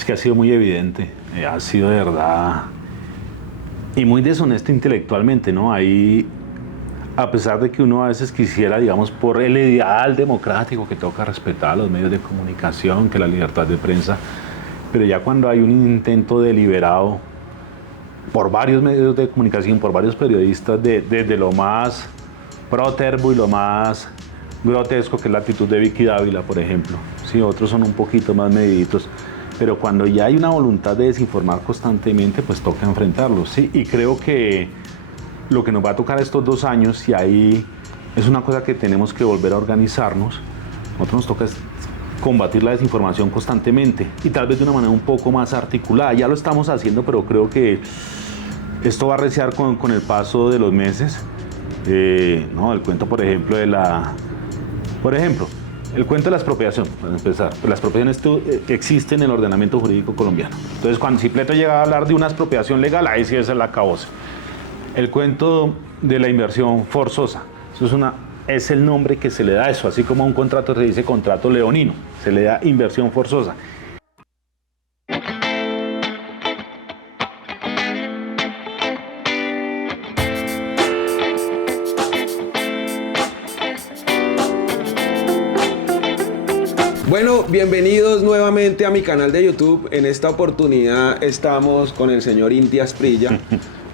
Es que ha sido muy evidente, ha sido de verdad y muy deshonesto intelectualmente, ¿no? Ahí, a pesar de que uno a veces quisiera, digamos, por el ideal democrático que toca respetar a los medios de comunicación, que la libertad de prensa, pero ya cuando hay un intento deliberado por varios medios de comunicación, por varios periodistas, desde lo más protervo y lo más grotesco, que es la actitud de Vicky Dávila, por ejemplo. Sí, otros son un poquito más mediditos, pero cuando ya hay una voluntad de desinformar constantemente, pues toca enfrentarlo, ¿sí? Y creo que lo que nos va a tocar estos 2 años, y ahí es una cosa que tenemos que volver a organizarnos, nosotros nos toca combatir la desinformación constantemente y tal vez de una manera un poco más articulada. Ya lo estamos haciendo, pero creo que esto va a arreciar con el paso de los meses. ¿No? El cuento, por ejemplo, el cuento de la expropiación, para empezar. La expropiación existe en el ordenamiento jurídico colombiano. Entonces, cuando Cipleto llega a hablar de una expropiación legal, ahí sí es el acabose. El cuento de la inversión forzosa, eso es el nombre que se le da a eso, así como a un contrato se dice contrato leonino, se le da inversión forzosa. Bueno, bienvenidos nuevamente a mi canal de YouTube. En esta oportunidad estamos con el señor Inti Asprilla,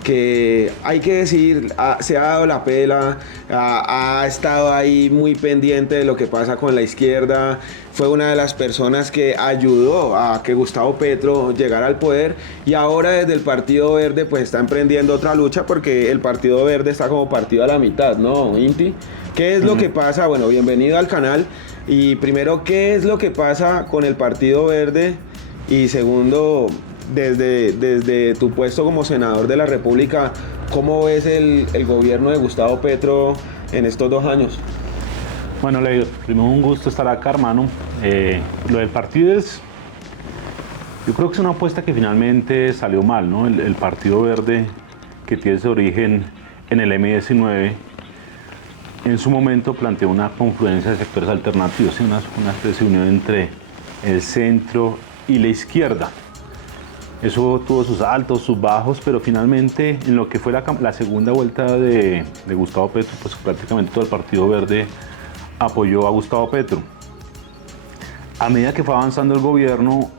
que hay que decir, se ha dado la pela, ha estado ahí muy pendiente de lo que pasa con la izquierda. Fue una de las personas que ayudó a que Gustavo Petro llegara al poder, y ahora desde el Partido Verde pues está emprendiendo otra lucha, porque el Partido Verde está como partido a la mitad, ¿no, Inti? ¿Qué es lo que pasa? Bueno, bienvenido al canal. Y primero, ¿qué es lo que pasa con el Partido Verde? Y segundo, desde tu puesto como senador de la República, ¿cómo ves el gobierno de Gustavo Petro en estos 2 años? Bueno, Leider, primero un gusto estar acá, hermano. Lo del partido yo creo que es una apuesta que finalmente salió mal, ¿no? El Partido Verde, que tiene su origen en el M19, en su momento planteó una confluencia de sectores alternativos, una especie de unión entre el centro y la izquierda. Eso tuvo sus altos, sus bajos, pero finalmente en lo que fue la segunda vuelta de Gustavo Petro, pues prácticamente todo el Partido Verde apoyó a Gustavo Petro. A medida que fue avanzando el gobierno,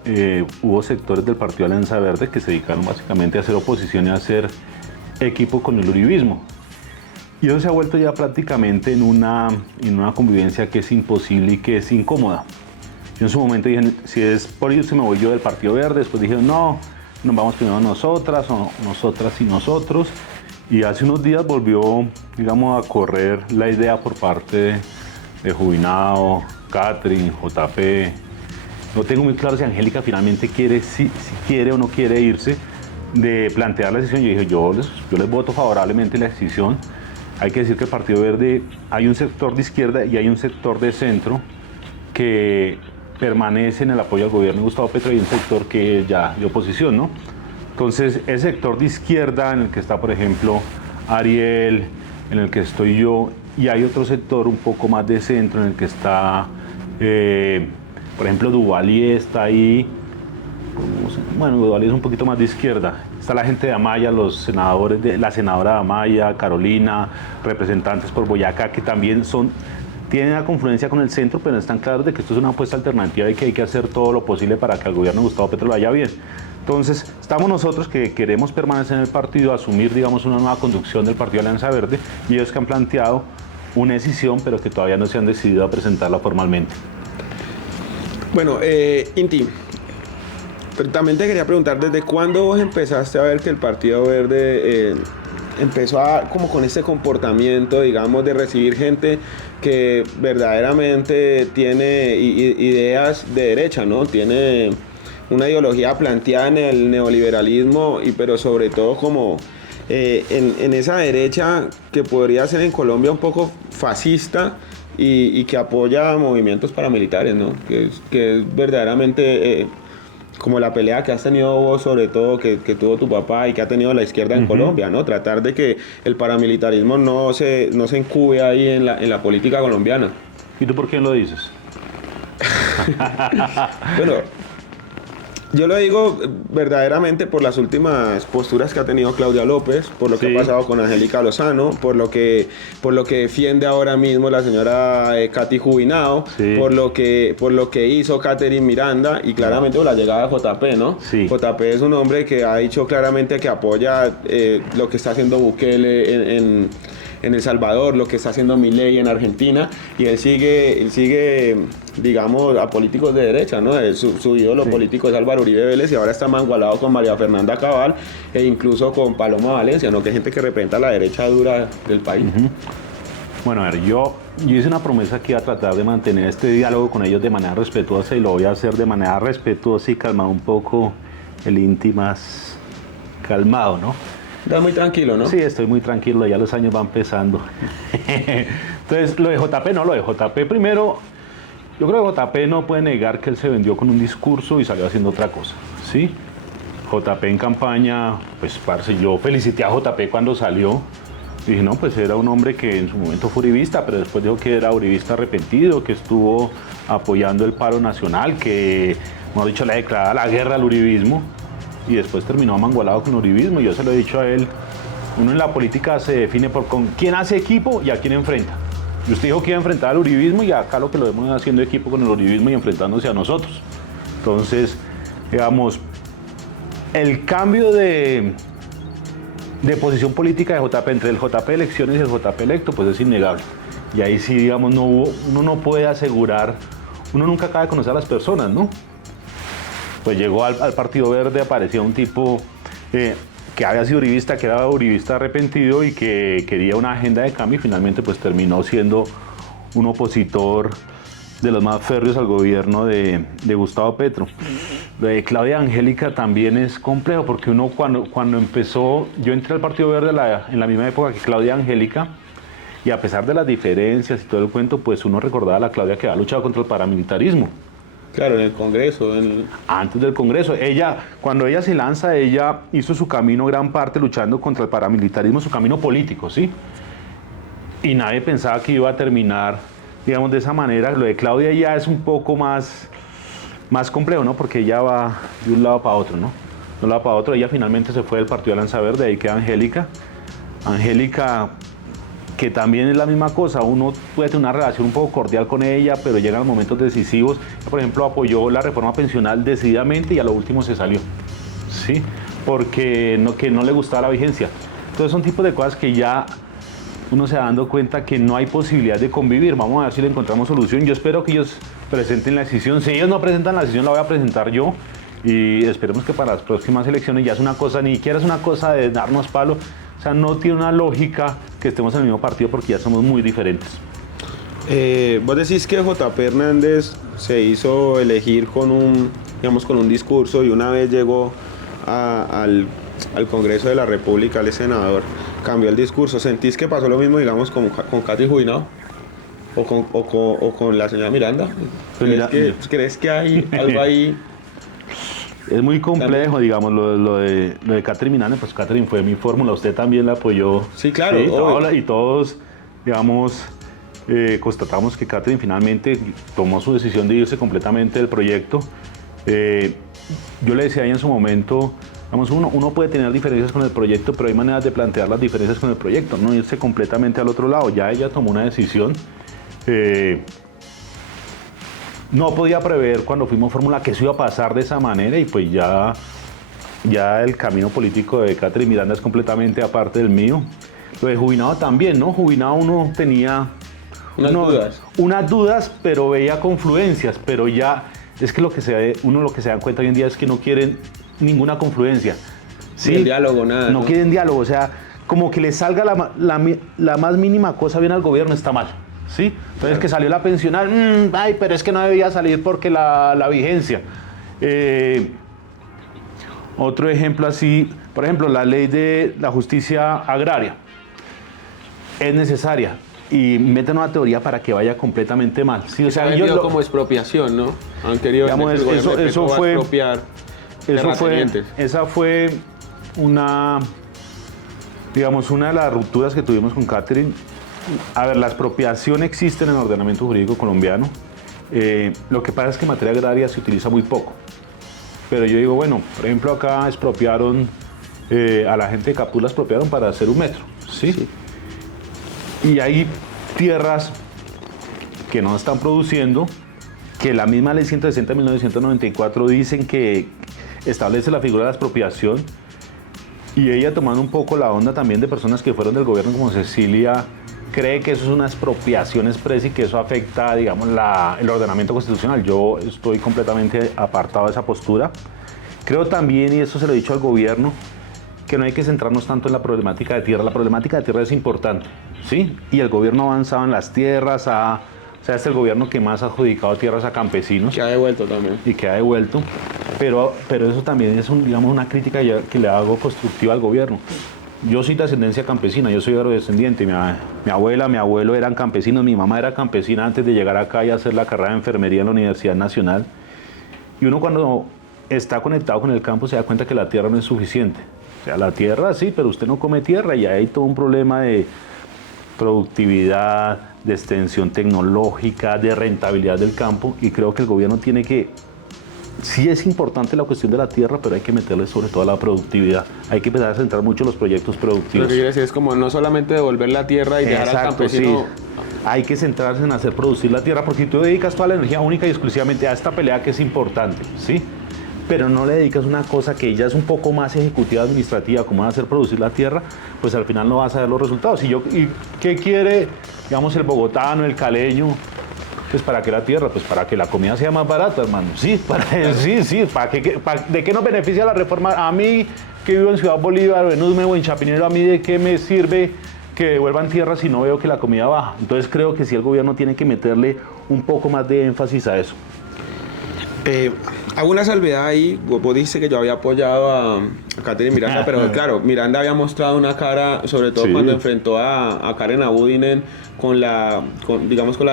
hubo sectores del Partido Alianza Verde que se dedicaron básicamente a hacer oposición y a hacer equipo con el uribismo. Y eso se ha vuelto ya prácticamente en una convivencia que es imposible y que es incómoda. Yo en su momento dije, si es por irse me voy yo del Partido Verde. Después dije, no, nos vamos primero nosotras, o nosotras y nosotros. Y hace unos días volvió, digamos, a correr la idea por parte de Jubinao, Catherine, JP. No tengo muy claro si Angélica finalmente quiere, si quiere o no quiere irse, de plantear la decisión. Yo dije, yo les voto favorablemente la decisión. Hay que decir que el Partido Verde, hay un sector de izquierda y hay un sector de centro que permanece en el apoyo al gobierno de Gustavo Petro, y un sector que es ya de oposición, ¿no? Entonces, ese sector de izquierda en el que está, por ejemplo, Ariel, en el que estoy yo, y hay otro sector un poco más de centro en el que está, por ejemplo, Duvalier está ahí. Bueno, Duvalier es un poquito más de izquierda. Está la gente de Amaya, los senadores, la senadora de Amaya, Carolina, representantes por Boyacá, que también tienen una confluencia con el centro, pero están claros de que esto es una apuesta alternativa y que hay que hacer todo lo posible para que al gobierno de Gustavo Petro lo vaya bien. Entonces, estamos nosotros que queremos permanecer en el partido, asumir, digamos, una nueva conducción del Partido Alianza Verde, y ellos que han planteado una decisión, pero que todavía no se han decidido a presentarla formalmente. Bueno, Inti, pero también te quería preguntar, ¿desde cuándo vos empezaste a ver que el Partido Verde empezó como con este comportamiento, digamos, de recibir gente que verdaderamente tiene ideas de derecha, ¿no? Tiene una ideología planteada en el neoliberalismo, pero sobre todo como en esa derecha que podría ser en Colombia un poco fascista, y que apoya movimientos paramilitares, ¿no? Que es verdaderamente como la pelea que has tenido vos, sobre todo que tuvo tu papá y que ha tenido la izquierda en Colombia, ¿no? Tratar de que el paramilitarismo no se incube ahí en la política colombiana. ¿Y tú por quién lo dices? Bueno, Yo lo digo verdaderamente por las últimas posturas que ha tenido Claudia López, por lo que ha pasado con Angélica Lozano, por lo que defiende ahora mismo la señora Katy Jubinao, por lo que hizo Catherine Miranda y claramente por la llegada de JP, ¿no? Sí. JP es un hombre que ha dicho claramente que apoya lo que está haciendo Bukele en El Salvador, lo que está haciendo Milei en Argentina, y él sigue, digamos, a políticos de derecha, ¿no? Su ídolo político es Álvaro Uribe Vélez y ahora está mangualado con María Fernanda Cabal e incluso con Paloma Valencia, ¿no? Que es gente que representa la derecha dura del país. Bueno, a ver, yo hice una promesa que iba a tratar de mantener este diálogo con ellos de manera respetuosa y lo voy a hacer de manera respetuosa y calmar un poco el Inti más calmado, ¿no? Estás muy tranquilo, ¿no? Sí, estoy muy tranquilo, ya los años van pesando. Entonces, lo de JP no, lo de JP primero, yo creo que JP no puede negar que él se vendió con un discurso y salió haciendo otra cosa, ¿sí? JP en campaña, pues parce, yo felicité a JP cuando salió. Dije, no, pues era un hombre que en su momento fue uribista, pero después dijo que era uribista arrepentido, que estuvo apoyando el paro nacional, que, mejor dicho, le declaraba la guerra al uribismo. Y después terminó amangualado con el uribismo. Yo se lo he dicho a él, uno en la política se define por con quién hace equipo y a quién enfrenta. Y usted dijo que iba a enfrentar al uribismo y acá lo que lo vemos haciendo equipo con el uribismo y enfrentándose a nosotros. Entonces, digamos, el cambio de posición política de JP entre el JP elecciones y el JP electo, pues es innegable. Y ahí sí, digamos, uno no puede asegurar, uno nunca acaba de conocer a las personas, ¿no? Pues llegó al Partido Verde, aparecía un tipo que había sido uribista, que era uribista arrepentido y que quería una agenda de cambio y finalmente pues terminó siendo un opositor de los más férreos al gobierno de Gustavo Petro. Lo de Claudia Angélica también es complejo porque uno cuando empezó, yo entré al Partido Verde en la misma época que Claudia Angélica y a pesar de las diferencias y todo el cuento, pues uno recordaba a la Claudia que había luchado contra el paramilitarismo. Claro, en el Congreso. Antes del Congreso. Cuando ella se lanza, ella hizo su camino gran parte luchando contra el paramilitarismo, su camino político, ¿sí? Y nadie pensaba que iba a terminar, digamos, de esa manera. Lo de Claudia ya es un poco más complejo, ¿no? Porque ella va de un lado para otro, ¿no? De un lado para otro. Ella finalmente se fue del Partido Alianza Verde, ahí queda Angélica. Angélica, que también es la misma cosa, uno puede tener una relación un poco cordial con ella, pero llegan los momentos decisivos. Por ejemplo, apoyó la reforma pensional decididamente y a lo último se salió, ¿sí? Porque no le gustaba la vigencia. Entonces son tipos de cosas que ya uno se va dando cuenta que no hay posibilidad de convivir. Vamos a ver si le encontramos solución. Yo espero que ellos presenten la decisión. Si ellos no presentan la decisión, la voy a presentar yo. Y esperemos que para las próximas elecciones ya es una cosa, ni siquiera es una cosa de darnos palo. O sea, no tiene una lógica que estemos en el mismo partido porque ya somos muy diferentes. Vos decís que JP Hernández se hizo elegir con un discurso y una vez llegó al Congreso de la República, al senador, cambió el discurso. ¿Sentís que pasó lo mismo, digamos, con Katy Jubinao? ¿O con la señora Miranda? ¿Crees que hay algo ahí? Es muy complejo, también, digamos, lo de Catherine Miranda, pues Catherine fue mi fórmula, usted también la apoyó. Sí, claro. ¿sí? Y todos, digamos, constatamos que Catherine finalmente tomó su decisión de irse completamente del proyecto. Yo le decía ahí en su momento, digamos, uno puede tener diferencias con el proyecto, pero hay maneras de plantear las diferencias con el proyecto, no irse completamente al otro lado. Ya ella tomó una decisión. No podía prever cuando fuimos fórmula que eso iba a pasar de esa manera y pues ya el camino político de Catherine Miranda es completamente aparte del mío. Lo de Jubinao también, ¿no? Jubinao uno tenía unas dudas, pero veía confluencias, pero ya es que lo que se da cuenta hoy en día es que no quieren ninguna confluencia. ¿Sí? Ni el diálogo, nada. No quieren diálogo, o sea, como que le salga la más mínima cosa bien al gobierno está mal. ¿Sí? Entonces claro, que salió la pensional, pero es que no debía salir porque la vigencia. Otro ejemplo así, por ejemplo, la ley de la justicia agraria es necesaria y meten una teoría para que vaya completamente mal. ¿Sí? O sea, yo como expropiación, ¿no? Anteriormente digamos, eso fue expropiar esa fue una de las rupturas que tuvimos con Catherine. A ver, la expropiación existe en el ordenamiento jurídico colombiano. Lo que pasa es que en materia agraria se utiliza muy poco. Pero yo digo, bueno, por ejemplo, acá expropiaron, a la gente de Capú la expropiaron para hacer un metro, ¿sí? Sí. Y hay tierras que no están produciendo, que la misma ley 160 de 1994 dicen que establece la figura de la expropiación, y ella, tomando un poco la onda también de personas que fueron del gobierno como Cecilia, cree que eso es una expropiación expresa y que eso afecta, digamos, el ordenamiento constitucional. Yo estoy completamente apartado de esa postura. Creo también, y eso se lo he dicho al gobierno, que no hay que centrarnos tanto en la problemática de tierra. La problemática de tierra es importante, ¿sí? Y el gobierno ha avanzado en las tierras, o sea, es el gobierno que más ha adjudicado tierras a campesinos. Que ha devuelto también. Y que ha devuelto. Pero eso también es, digamos, una crítica que le hago constructiva al gobierno. Yo soy de ascendencia campesina, yo soy agrodescendiente. Mi abuela, mi abuelo eran campesinos, mi mamá era campesina antes de llegar acá y hacer la carrera de enfermería en la Universidad Nacional. Y uno, cuando está conectado con el campo, se da cuenta que la tierra no es suficiente. O sea, la tierra sí, pero usted no come tierra, y hay todo un problema de productividad, de extensión tecnológica, de rentabilidad del campo, y creo que el gobierno tiene que... Sí es importante la cuestión de la tierra, pero hay que meterle sobre todo a la productividad. Hay que empezar a centrar mucho en los proyectos productivos. Lo que quiere decir es como no solamente devolver la tierra y dejar al campesino... Sí. Hay que centrarse en hacer producir la tierra, porque tú dedicas toda la energía única y exclusivamente a esta pelea, que es importante, ¿sí? Pero no le dedicas una cosa que ya es un poco más ejecutiva, administrativa, como hacer producir la tierra, pues al final no vas a ver los resultados. ¿Y qué quiere, digamos, el bogotano, el caleño? Pues ¿para qué la tierra? Pues para que la comida sea más barata, hermano. Sí, ¿de qué nos beneficia la reforma? A mí, que vivo en Ciudad Bolívar, en Usme o en Chapinero, ¿a mí de qué me sirve que devuelvan tierra si no veo que la comida baja? Entonces creo que sí, el gobierno tiene que meterle un poco más de énfasis a eso. Hago una salvedad ahí. Vos dices que yo había apoyado a Catherine Miranda, pero claro, Miranda había mostrado una cara, sobre todo cuando enfrentó a Karen Abudinen con la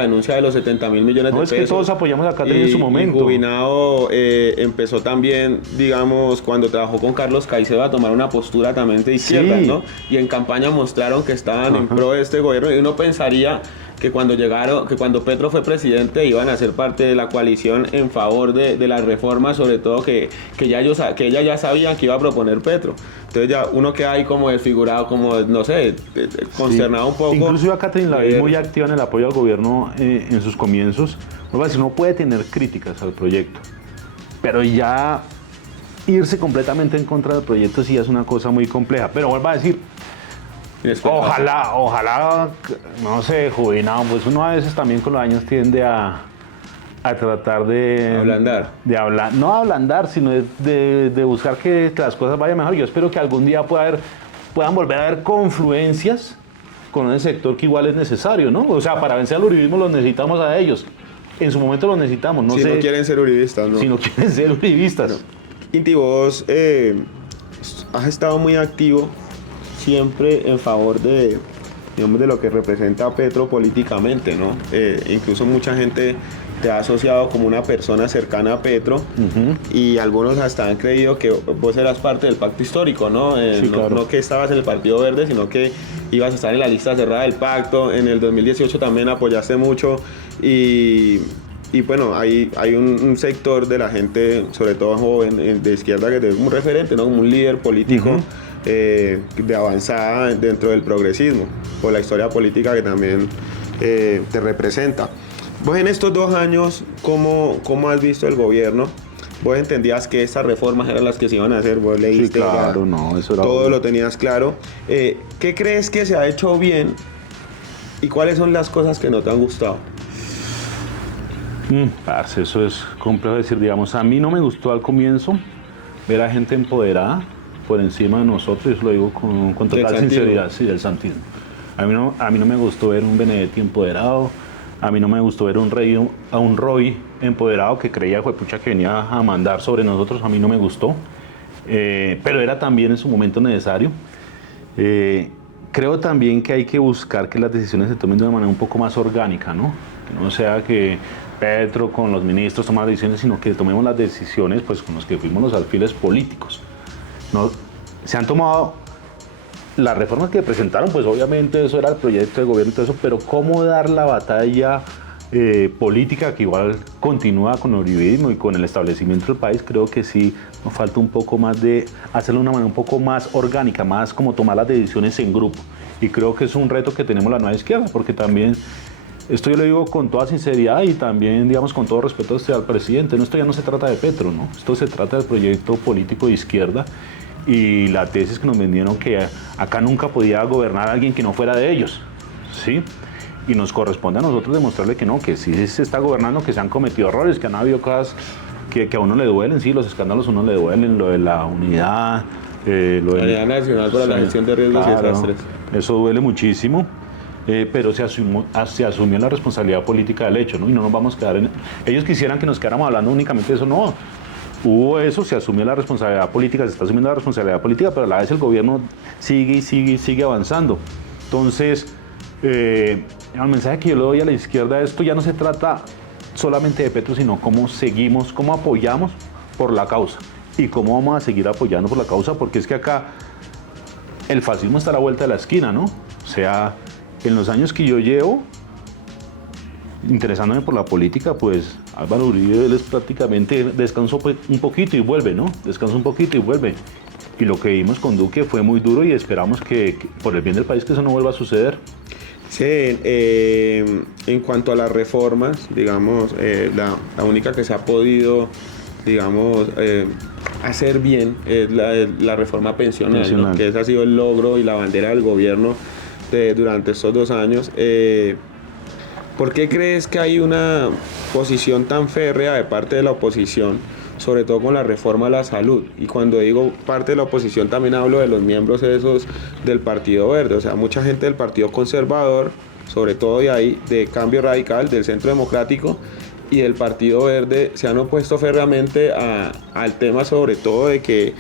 denuncia de los 70.000 millones de pesos. No, es que todos apoyamos a Catherine en su momento. Y Gubinao empezó también, digamos, cuando trabajó con Carlos Caicedo, a tomar una postura también de izquierda, ¿no? Y en campaña mostraron que estaban en pro de este gobierno, y uno pensaría que cuando Petro fue presidente iban a ser parte de la coalición en favor de las reformas, sobre todo que ella ya sabía que iba a proponer Petro. Entonces ya uno queda ahí como desfigurado, como, no sé, consternado un poco. Incluso a Catherine la vi muy activa en el apoyo al gobierno en sus comienzos. Uno puede tener críticas al proyecto, pero ya irse completamente en contra del proyecto sí es una cosa muy compleja. Pero vuelvo a decir, ojalá, no sé, Juvenal, pues uno a veces también con los años tiende a tratar de... ablandar. No ablandar, sino de buscar que las cosas vayan mejor. Yo espero que algún día puedan volver a haber confluencias con ese sector que igual es necesario, ¿no? O sea, para vencer al uribismo los necesitamos a ellos. En su momento los necesitamos, no sé. Si no quieren ser uribistas, ¿no? Si no quieren ser uribistas. Bueno, Inti, vos has estado muy activo siempre en favor de lo que representa Petro políticamente, ¿no? Incluso mucha gente te ha asociado como una persona cercana a Petro, y algunos hasta han creído que vos eras parte del pacto histórico, ¿no? Sí, claro. No que estabas en el Partido Verde, sino que ibas a estar en la lista cerrada del pacto. En el 2018 también apoyaste mucho, y bueno, hay un sector de la gente, sobre todo joven, de izquierda, que es un referente, ¿no? Como un líder político de avanzada dentro del progresismo, por la historia política que también te representa. Vos en estos 2 años, ¿cómo has visto el gobierno? Vos entendías que estas reformas eran las que se iban a hacer, vos leíste, sí, claro, no, eso era todo bueno. Lo tenías claro. ¿Qué crees que se ha hecho bien y cuáles son las cosas que no te han gustado? Parce, eso es complejo decir. Digamos, a mí no me gustó al comienzo ver a gente empoderada por encima de nosotros, lo digo con total sinceridad, sí, del santismo. A mí no me gustó ver un Benedetti empoderado, a mí no me gustó ver a un Roy empoderado que creía que venía a mandar sobre nosotros. A mí no me gustó, pero era también en su momento necesario. Creo también que hay que buscar que las decisiones se tomen de una manera un poco más orgánica, ¿no? Que no sea que Petro con los ministros toma decisiones, sino que tomemos las decisiones pues con los que fuimos los alfiles políticos. No, se han tomado las reformas que presentaron, pues obviamente eso era el proyecto de gobierno y todo eso, pero cómo dar la batalla política que igual continúa con el uribismo y con el establecimiento del país, creo que sí nos falta un poco más de hacerlo de una manera un poco más orgánica, más como tomar las decisiones en grupo. Y creo que es un reto que tenemos la nueva izquierda, porque también, esto yo lo digo con toda sinceridad y también, digamos, con todo respeto al presidente, esto ya no se trata de Petro, ¿no? Esto se trata del proyecto político de izquierda y la tesis que nos vendieron que acá nunca podía gobernar alguien que no fuera de ellos, ¿sí? Y nos corresponde a nosotros demostrarle que no, que sí se está gobernando, que se han cometido errores, que han habido cosas que a uno le duelen, sí, los escándalos a uno le duelen, lo de la unidad, lo de la Unidad Nacional para la Gestión de Riesgos y Desastres. Eso duele muchísimo, pero se asumió la responsabilidad política del hecho, ¿no? Y no nos vamos a quedar en... Ellos quisieran que nos quedáramos hablando únicamente de eso, no. Hubo eso, se asumió la responsabilidad política, se está asumiendo la responsabilidad política, pero a la vez el gobierno sigue y sigue y sigue avanzando. Entonces, el mensaje que yo le doy a la izquierda, esto ya no se trata solamente de Petro, sino cómo seguimos, cómo apoyamos por la causa y cómo vamos a seguir apoyando por la causa, porque es que acá el fascismo está a la vuelta de la esquina, ¿no? O sea, en los años que yo llevo interesándome por la política, pues Álvaro Uribe, él es prácticamente descansó un poquito y vuelve, ¿no? Descansa un poquito y vuelve. Y lo que vimos con Duque fue muy duro y esperamos que por el bien del país que eso no vuelva a suceder. Sí, en cuanto a las reformas, digamos, la única que se ha podido, digamos, hacer bien es la reforma pensional, ¿no? Que ese ha sido el logro y la bandera del gobierno durante estos 2 años. ¿Por qué crees que hay una posición tan férrea de parte de la oposición, sobre todo con la reforma a la salud? Y cuando digo parte de la oposición también hablo de los miembros esos del Partido Verde, o sea, mucha gente del Partido Conservador, sobre todo de ahí, de Cambio Radical, del Centro Democrático y del Partido Verde, se han opuesto férreamente al tema, sobre todo de que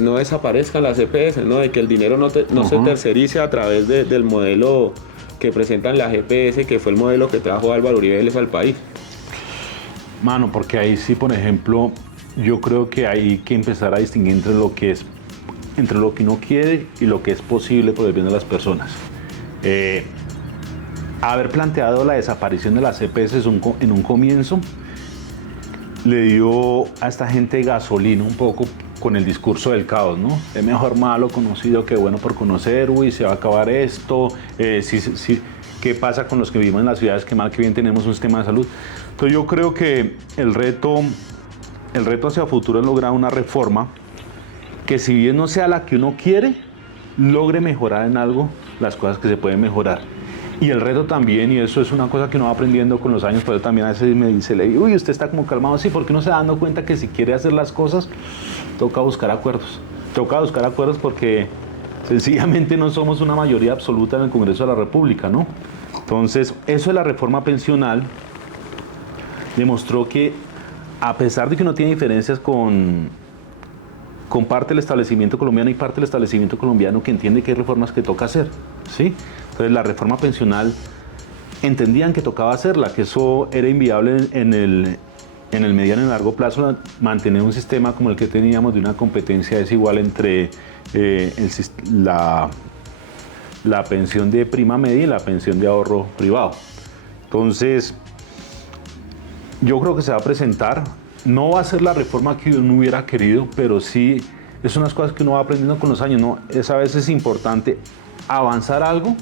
no desaparezcan las EPS, ¿no? De que el dinero no se tercerice a través del modelo que presentan las EPS, que fue el modelo que trajo Álvaro Uribe Vélez al país. Mano, porque ahí sí, por ejemplo, yo creo que hay que empezar a distinguir entre lo que uno quiere y lo que es posible por el bien de las personas. Haber planteado la desaparición de las EPS en un comienzo le dio a esta gente gasolina un poco con el discurso del caos, ¿no? Es mejor malo conocido que bueno por conocer, uy, se va a acabar esto, ¿qué pasa con los que vivimos en las ciudades? Que mal que bien tenemos un sistema de salud. Entonces yo creo que el reto hacia futuro es lograr una reforma que, si bien no sea la que uno quiere, logre mejorar en algo las cosas que se pueden mejorar. Y el reto también, y eso es una cosa que uno va aprendiendo con los años, pero también a veces me dice, uy, usted está como calmado, sí, porque uno se va dando cuenta que si quiere hacer las cosas, toca buscar acuerdos. Toca buscar acuerdos porque sencillamente no somos una mayoría absoluta en el Congreso de la República, ¿no? Entonces, eso de la reforma pensional demostró que, a pesar de que uno tiene diferencias con parte del establecimiento colombiano y parte del establecimiento colombiano que entiende que hay reformas que toca hacer, ¿sí? Entonces, la reforma pensional entendían que tocaba hacerla, que eso era inviable en el mediano y largo plazo, mantener un sistema como el que teníamos de una competencia desigual entre la pensión de prima media y la pensión de ahorro privado. Entonces, yo creo que se va a presentar, no va a ser la reforma que uno hubiera querido, pero sí es unas cosas que uno va aprendiendo con los años, ¿no? A veces es importante avanzar algo,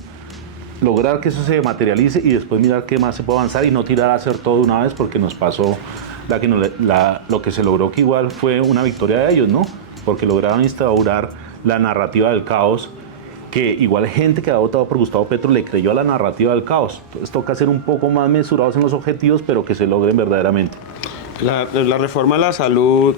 lograr que eso se materialice y después mirar qué más se puede avanzar y no tirar a hacer todo de una vez, porque nos pasó lo que se logró, que igual fue una victoria de ellos, ¿no? Porque lograron instaurar la narrativa del caos, que igual gente que ha votado por Gustavo Petro le creyó a la narrativa del caos. Entonces toca ser un poco más mesurados en los objetivos, pero que se logren verdaderamente. La reforma a la salud,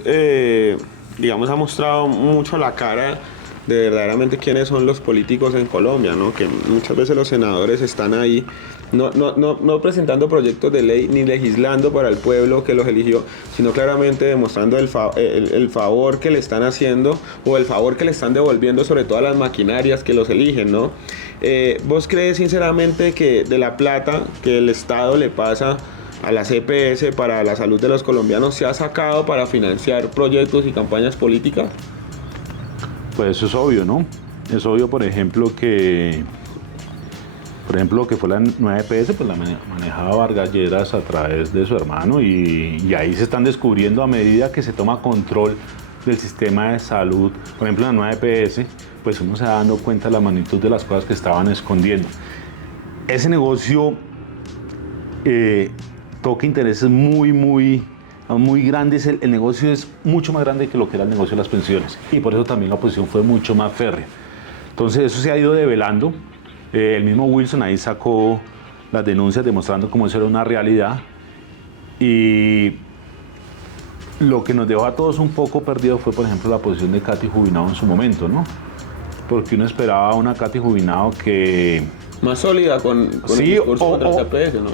digamos, ha mostrado mucho la cara de verdaderamente quiénes son los políticos en Colombia, ¿no? Que muchas veces los senadores están ahí no presentando proyectos de ley ni legislando para el pueblo que los eligió, sino claramente demostrando el favor que le están haciendo o el favor que le están devolviendo, sobre todo a las maquinarias que los eligen, ¿no? ¿Vos crees sinceramente que de la plata que el Estado le pasa a la EPS para la salud de los colombianos se ha sacado para financiar proyectos y campañas políticas? Pues eso es obvio, ¿no? Es obvio, por ejemplo, que Por ejemplo, lo que fue la nueva EPS, pues la manejaba Vargas Lleras a través de su hermano y ahí se están descubriendo a medida que se toma control del sistema de salud. Por ejemplo, en la nueva EPS, pues uno se va dando cuenta de la magnitud de las cosas que estaban escondiendo. Ese negocio toca intereses muy grandes. El negocio es mucho más grande que lo que era el negocio de las pensiones y por eso también la oposición fue mucho más férrea. Entonces eso se ha ido develando. El mismo Wilson ahí sacó las denuncias demostrando cómo eso era una realidad y lo que nos dejó a todos un poco perdidos fue, por ejemplo, la posición de Katy Jubinado en su momento, ¿no? Porque uno esperaba una Katy Jubinado que... Más sólida con sí, el discurso contra el CPS, ¿no?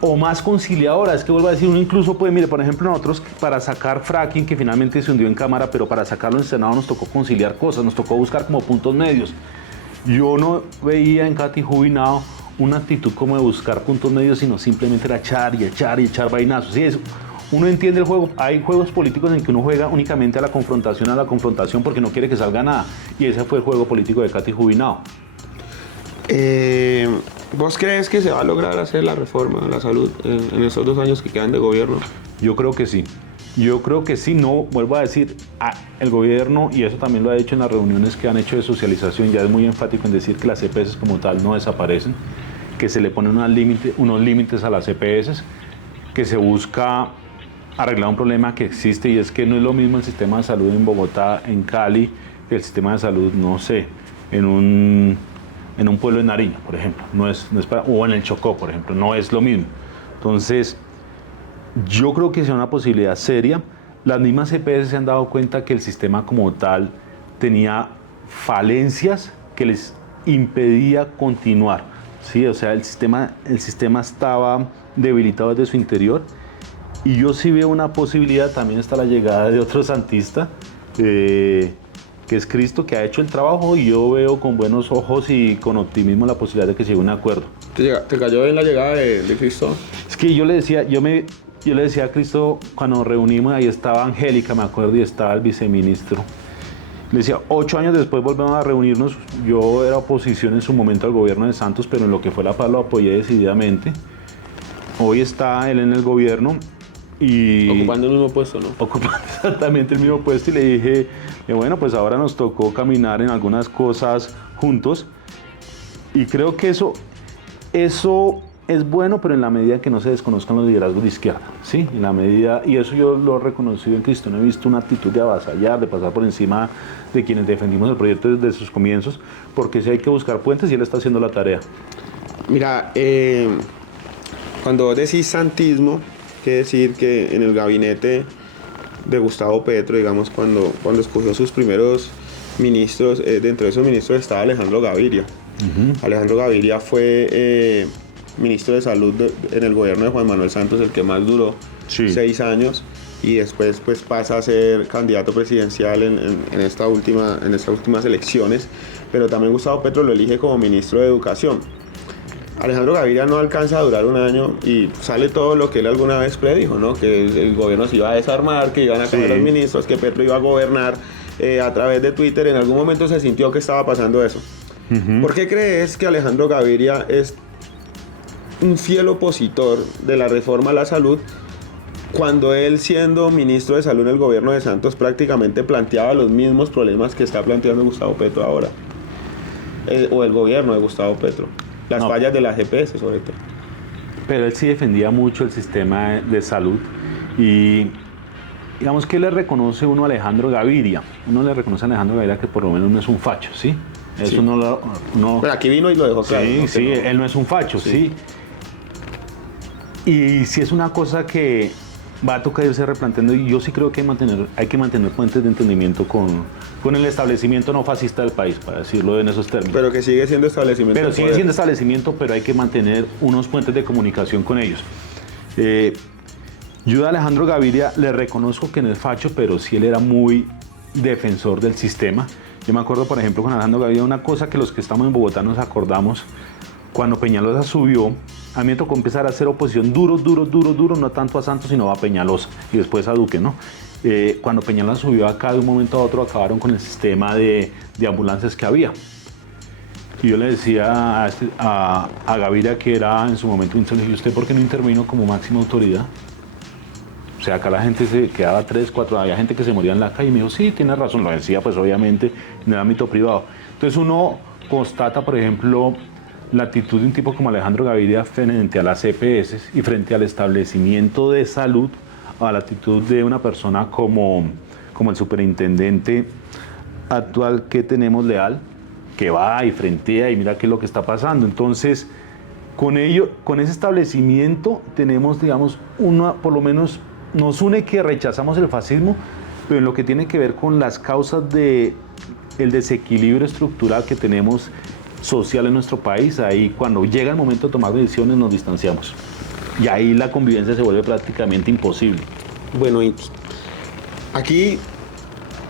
O más conciliadora, es que vuelvo a decir, uno incluso puede, mire, por ejemplo, nosotros para sacar fracking, que finalmente se hundió en Cámara, pero para sacarlo en Senado nos tocó conciliar cosas, nos tocó buscar como puntos medios. Yo no veía en Katy Jubinado una actitud como de buscar puntos medios, sino simplemente era echar vainazos. Sí, uno entiende el juego, hay juegos políticos en que uno juega únicamente a la confrontación porque no quiere que salga nada, y ese fue el juego político de Katy Jubinado. ¿Vos crees que se va a lograr hacer la reforma a la salud en estos 2 años que quedan de gobierno? Yo creo que sí. No, vuelvo a decir, el gobierno, y eso también lo ha hecho en las reuniones que han hecho de socialización, ya es muy enfático en decir que las EPS como tal no desaparecen, que se le ponen unos límites a las EPS, que se busca arreglar un problema que existe y es que no es lo mismo el sistema de salud en Bogotá, en Cali, que el sistema de salud, no sé, en un pueblo de Nariño, por ejemplo, o en el Chocó, por ejemplo, no es lo mismo. Entonces, yo creo que es una posibilidad seria. Las mismas EPS se han dado cuenta que el sistema como tal tenía falencias que les impedía continuar, ¿sí? O sea, el sistema estaba debilitado desde su interior y yo sí veo una posibilidad. También está la llegada de otro santista, que es Cristo, que ha hecho el trabajo, y yo veo con buenos ojos y con optimismo la posibilidad de que se llegue a un acuerdo. ¿Te cayó bien la llegada de Cristo? Es que yo le decía a Cristo, cuando nos reunimos, ahí estaba Angélica, me acuerdo, y estaba el viceministro. Le decía, 8 años después volvemos a reunirnos. Yo era oposición en su momento al gobierno de Santos, pero en lo que fue la paz lo apoyé decididamente. Hoy está él en el gobierno y... Ocupando el mismo puesto, ¿no? Ocupando exactamente el mismo puesto, y le dije, bueno, pues ahora nos tocó caminar en algunas cosas juntos, y creo que eso es bueno, pero en la medida que no se desconozcan los liderazgos de izquierda, ¿sí? En la medida, y eso yo lo he reconocido en Cristo, no he visto una actitud de avasallar, de pasar por encima de quienes defendimos el proyecto desde sus comienzos, porque sí hay que buscar puentes y él está haciendo la tarea. Mira, cuando vos decís santismo, quiere decir que en el gabinete de Gustavo Petro, digamos, cuando escogió sus primeros ministros, dentro de esos ministros estaba Alejandro Gaviria. Uh-huh. Alejandro Gaviria fue ministro de Salud en el gobierno de Juan Manuel Santos, el que más duró, sí, 6 años, y después pues pasa a ser candidato presidencial en estas últimas elecciones, pero también Gustavo Petro lo elige como ministro de Educación. Alejandro Gaviria no alcanza a durar 1 año y sale todo lo que él alguna vez predijo, ¿no? Que el gobierno se iba a desarmar, que iban a cambiar los ministros, que Petro iba a gobernar a través de Twitter. En algún momento se sintió que estaba pasando eso. Uh-huh. ¿Por qué crees que Alejandro Gaviria es un fiel opositor de la reforma a la salud cuando él, siendo ministro de Salud en el gobierno de Santos, prácticamente planteaba los mismos problemas que está planteando Gustavo Petro ahora? O el gobierno de Gustavo Petro. Las fallas de las EPS, sobre todo. Pero él sí defendía mucho el sistema de salud, y digamos que le reconoce uno a Alejandro Gaviria. Uno le reconoce a Alejandro Gaviria que por lo menos no es un facho, ¿sí? Eso sí. Pero aquí vino y lo dejó claro. Sí, ¿no? Sí, él no es un facho, sí. Y sí es una cosa que va a tocar irse replanteando, y yo sí creo que hay que mantener puentes de entendimiento con el establecimiento no fascista del país, para decirlo en esos términos. Pero que sigue siendo establecimiento. Pero sigue siendo establecimiento, pero hay que mantener unos puentes de comunicación con ellos. Yo a Alejandro Gaviria le reconozco que no es facho, pero sí él era muy defensor del sistema. Yo me acuerdo, por ejemplo, con Alejandro Gaviria, una cosa que los que estamos en Bogotá nos acordamos: cuando Peñalosa subió, a mí me tocó empezar a hacer oposición duro, no tanto a Santos, sino a Peñalosa, y después a Duque, ¿no? Cuando Peñalosa subió acá, de un momento a otro acabaron con el sistema de ambulancias que había. Y yo le decía a Gaviria, que era en su momento un señor, ¿y usted por qué no intervino como máxima autoridad? O sea, acá la gente se quedaba 3, 4, había gente que se moría en la calle y me dijo, sí, tienes razón, lo decía pues obviamente en el ámbito privado. Entonces uno constata, por ejemplo, la actitud de un tipo como Alejandro Gaviria frente a las EPS y frente al establecimiento de salud, a la actitud de una persona como el superintendente actual que tenemos, Leal, que va y frentea y mira qué es lo que está pasando. Entonces, con ese establecimiento tenemos, digamos, por lo menos nos une que rechazamos el fascismo, pero en lo que tiene que ver con las causas del desequilibrio estructural que tenemos social en nuestro país, ahí cuando llega el momento de tomar decisiones nos distanciamos. Y ahí la convivencia se vuelve prácticamente imposible. Bueno, aquí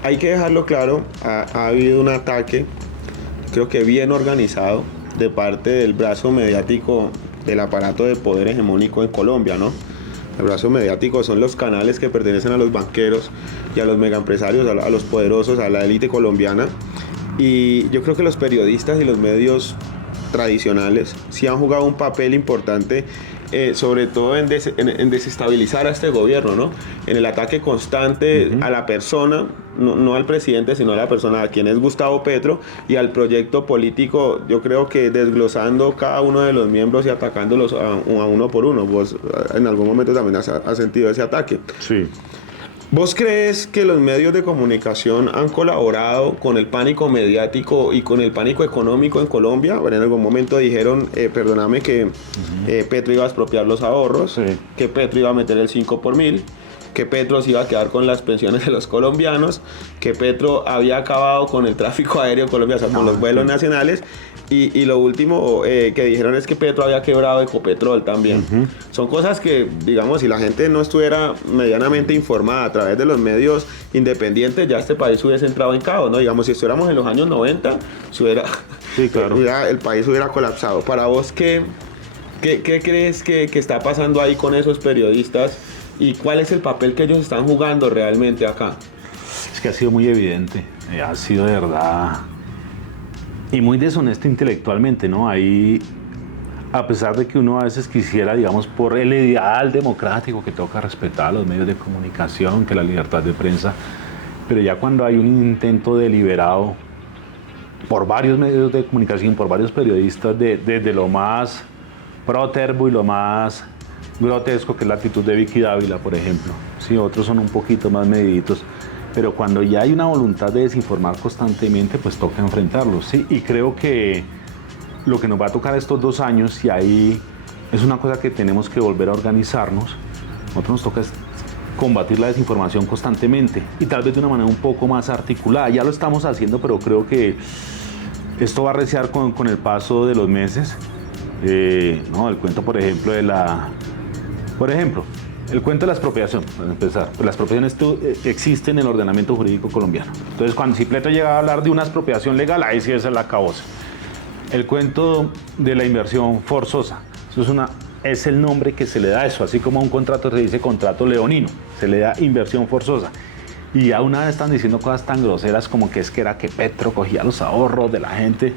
hay que dejarlo claro, ha habido un ataque, creo que bien organizado, de parte del brazo mediático del aparato de poder hegemónico en Colombia, ¿no? El brazo mediático son los canales que pertenecen a los banqueros y a los megaempresarios, a los poderosos, a la élite colombiana. Y yo creo que los periodistas y los medios tradicionales sí han jugado un papel importante, sobre todo en desestabilizar a este gobierno, ¿no? En el ataque constante a la persona, no al presidente, sino a la persona, a quien es Gustavo Petro, y al proyecto político, yo creo que desglosando cada uno de los miembros y atacándolos a uno por uno. Vos en algún momento también has sentido ese ataque. Sí. ¿Vos crees que los medios de comunicación han colaborado con el pánico mediático y con el pánico económico en Colombia? Bueno, en algún momento dijeron, perdóname, que Petro iba a expropiar los ahorros, sí, que Petro iba a meter el 5 por mil, que Petro se iba a quedar con las pensiones de los colombianos, que Petro había acabado con el tráfico aéreo colombiano, o sea, con los vuelos nacionales. Y lo último que dijeron es que Petro había quebrado Ecopetrol también. Son cosas que, digamos, si la gente no estuviera medianamente informada a través de los medios independientes, ya este país hubiese entrado en caos, ¿no? Digamos, si estuviéramos en los años 90, sí, claro. el país hubiera colapsado. Para vos, ¿qué crees que está pasando ahí con esos periodistas y cuál es el papel que ellos están jugando realmente acá? Es que ha sido muy evidente, ha sido de verdad... Y muy deshonesto intelectualmente, ¿no? Ahí, a pesar de que uno a veces quisiera, digamos, por el ideal democrático que toca respetar a los medios de comunicación, que la libertad de prensa, pero ya cuando hay un intento deliberado por varios medios de comunicación, por varios periodistas, desde lo más protervo y lo más grotesco, que es la actitud de Vicky Dávila, por ejemplo. Sí, otros son un poquito más mediditos. Pero cuando ya hay una voluntad de desinformar constantemente, pues toca enfrentarlo, ¿sí? Y creo que lo que nos va a tocar estos 2 años, y ahí es una cosa que tenemos que volver a organizarnos, nosotros nos toca combatir la desinformación constantemente, y tal vez de una manera un poco más articulada. Ya lo estamos haciendo, pero creo que esto va a arreciar con el paso de los meses. No, el cuento, por ejemplo, el cuento de la expropiación, para empezar. Pues la expropiación existe en el ordenamiento jurídico colombiano. Entonces, cuando Petro llega a hablar de una expropiación legal, ahí sí es la cabosa. El cuento de la inversión forzosa, eso es el nombre que se le da a eso, así como a un contrato se dice contrato leonino, se le da inversión forzosa. Y ya una vez están diciendo cosas tan groseras como que era que Petro cogía los ahorros de la gente.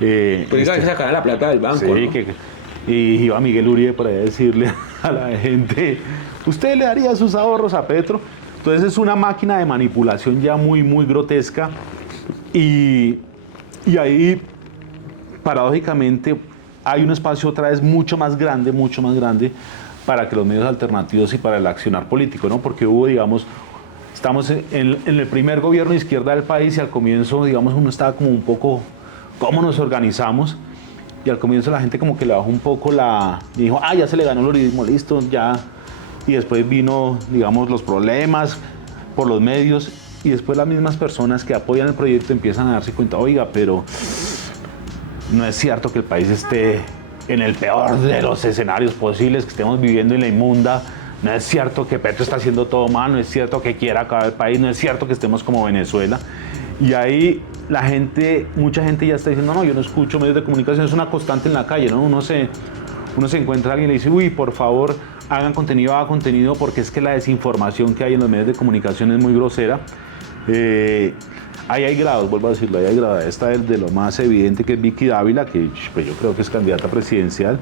Pero que sacaban la plata del banco, sí, ¿no? Y iba Miguel Uribe por ahí a decirle a la gente, ¿usted le daría sus ahorros a Petro? Entonces es una máquina de manipulación ya muy, muy grotesca. Y ahí, paradójicamente, hay un espacio otra vez mucho más grande para que los medios alternativos y para el accionar político, ¿no? Porque estamos en el primer gobierno de izquierda del país y al comienzo, digamos, uno estaba como un poco, ¿cómo nos organizamos? Y al comienzo la gente como que le bajó un poco y dijo, ya se le ganó el uribismo, listo, ya. Y después vino, digamos, los problemas por los medios, y después las mismas personas que apoyan el proyecto empiezan a darse cuenta, oiga, pero no es cierto que el país esté en el peor de los escenarios posibles, que estemos viviendo en la inmunda, no es cierto que Petro está haciendo todo mal, no es cierto que quiera acabar el país, no es cierto que estemos como Venezuela. Y ahí mucha gente ya está diciendo, no, yo no escucho medios de comunicación, es una constante en la calle, ¿no? Uno se encuentra a alguien y le dice, uy, por favor, hagan contenido, porque es que la desinformación que hay en los medios de comunicación es muy grosera. Ahí hay grados, vuelvo a decirlo, ahí hay grados. Esta es de lo más evidente, que es Vicky Dávila, que pues, yo creo que es candidata presidencial.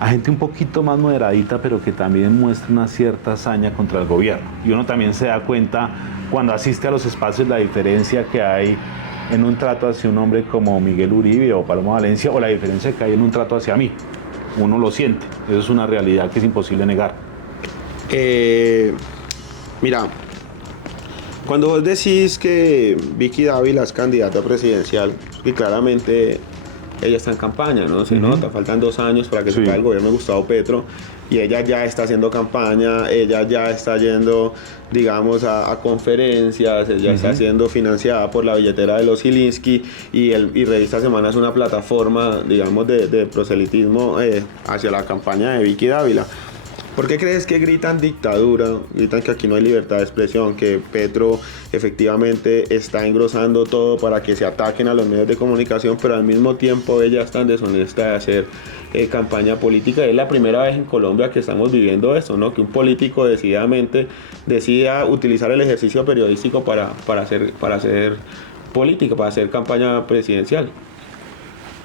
A gente un poquito más moderadita, pero que también muestra una cierta hazaña contra el gobierno. Y uno también se da cuenta, cuando asiste a los espacios, la diferencia que hay en un trato hacia un hombre como Miguel Uribe o Paloma Valencia, o la diferencia que hay en un trato hacia mí. Uno lo siente. Eso es una realidad que es imposible negar. Mira, cuando vos decís que Vicky Dávila es candidata presidencial, y claramente ella está en campaña, ¿no? Se nota, faltan 2 años para que se caiga el gobierno de Gustavo Petro, y ella ya está haciendo campaña, ella ya está yendo, digamos, a conferencias, ella está siendo financiada por la billetera de los Zielinski, y Revista Semana es una plataforma, digamos, de proselitismo hacia la campaña de Vicky Dávila. ¿Por qué crees que gritan dictadura? Gritan que aquí no hay libertad de expresión, que Petro efectivamente está engrosando todo para que se ataquen a los medios de comunicación, pero al mismo tiempo ella es tan deshonesta de hacer campaña política. Es la primera vez en Colombia que estamos viviendo esto, ¿no? Que un político decididamente decida utilizar el ejercicio periodístico para hacer política, para hacer campaña presidencial.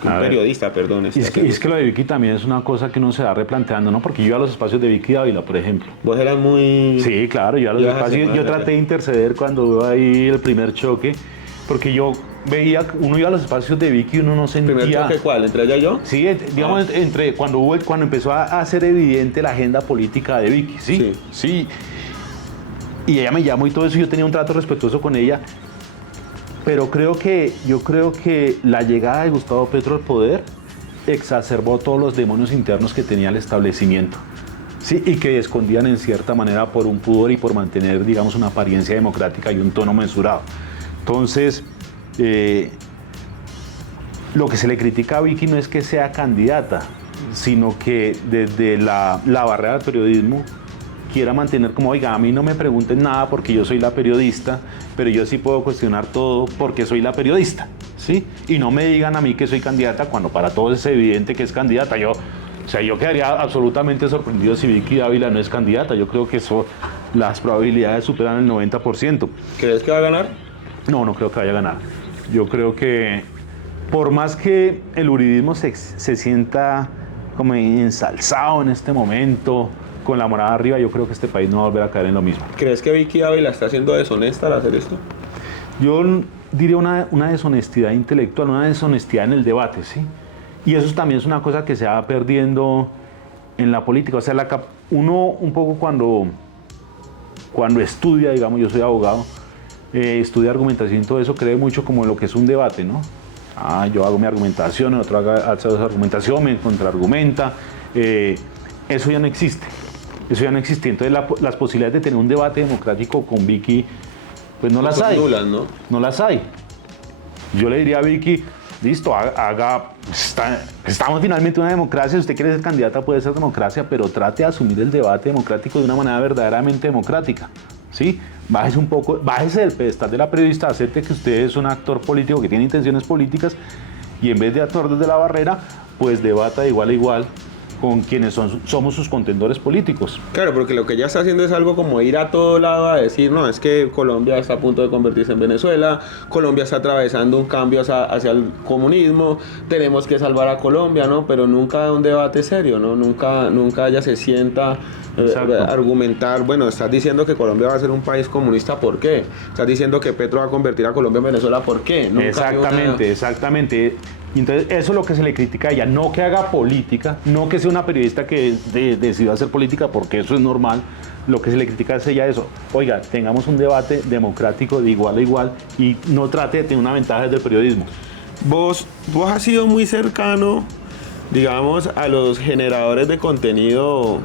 Un periodista, perdón. Es que lo de Vicky también es una cosa que uno se va replanteando, ¿no? Porque yo iba a los espacios de Vicky Dávila, por ejemplo. Vos eras muy... Sí, claro, yo a los espacios, yo traté de interceder cuando hubo ahí el primer choque, porque yo veía, uno iba a los espacios de Vicky y uno no sentía... ¿Primer choque cuál? ¿Entre ella y yo? Sí, digamos, cuando empezó a ser evidente la agenda política de Vicky, sí. Y ella me llamó y todo eso, yo tenía un trato respetuoso con ella. Pero yo creo que la llegada de Gustavo Petro al poder exacerbó todos los demonios internos que tenía el establecimiento, ¿sí? Y que escondían en cierta manera por un pudor y por mantener, digamos, una apariencia democrática y un tono mesurado. Entonces, lo que se le critica a Vicky no es que sea candidata, sino que desde la barrera del periodismo quiera mantener como, oiga, a mí no me pregunten nada porque yo soy la periodista, pero yo sí puedo cuestionar todo porque soy la periodista, ¿sí? Y no me digan a mí que soy candidata cuando para todos es evidente que es candidata. Yo quedaría absolutamente sorprendido si Vicky Dávila no es candidata. Yo creo que las probabilidades superan el 90%. ¿Crees que va a ganar? No creo que vaya a ganar. Yo creo que por más que el uribismo se sienta como ensalzado en este momento, con la morada arriba, yo creo que este país no va a volver a caer en lo mismo. ¿Crees que Vicky Dávila está siendo deshonesta al hacer esto? Yo diría una deshonestidad intelectual, una deshonestidad en el debate, ¿sí? Y eso también es una cosa que se va perdiendo en la política. O sea, uno un poco cuando estudia, digamos, yo soy abogado, estudia argumentación y todo eso, cree mucho como en lo que es un debate, ¿no? Yo hago mi argumentación, el otro hace su argumentación, me contraargumenta. Eso ya no existe. Entonces las posibilidades de tener un debate democrático con Vicky, pues no las hay. Nulas, ¿no? No las hay. Yo le diría a Vicky, listo, estamos finalmente en una democracia, si usted quiere ser candidata puede ser democracia, pero trate de asumir el debate democrático de una manera verdaderamente democrática, ¿sí? Bájese del pedestal de la periodista, acepte que usted es un actor político que tiene intenciones políticas y en vez de actuar desde la barrera, pues debata de igual a igual con quienes somos sus contendores políticos. Claro, porque lo que ella está haciendo es algo como ir a todo lado a decir, no, es que Colombia está a punto de convertirse en Venezuela, Colombia está atravesando un cambio hacia el comunismo, tenemos que salvar a Colombia, ¿no? Pero nunca un debate serio, ¿no? Nunca ella se sienta a argumentar, bueno, estás diciendo que Colombia va a ser un país comunista, ¿por qué? Estás diciendo que Petro va a convertir a Colombia en Venezuela, ¿por qué? Exactamente. Entonces, eso es lo que se le critica a ella, no que haga política, no que sea una periodista que decida hacer política, porque eso es normal. Lo que se le critica es ella eso. Oiga, tengamos un debate democrático de igual a igual y no trate de tener una ventaja desde el periodismo. Vos has sido muy cercano, digamos, a los generadores de contenido,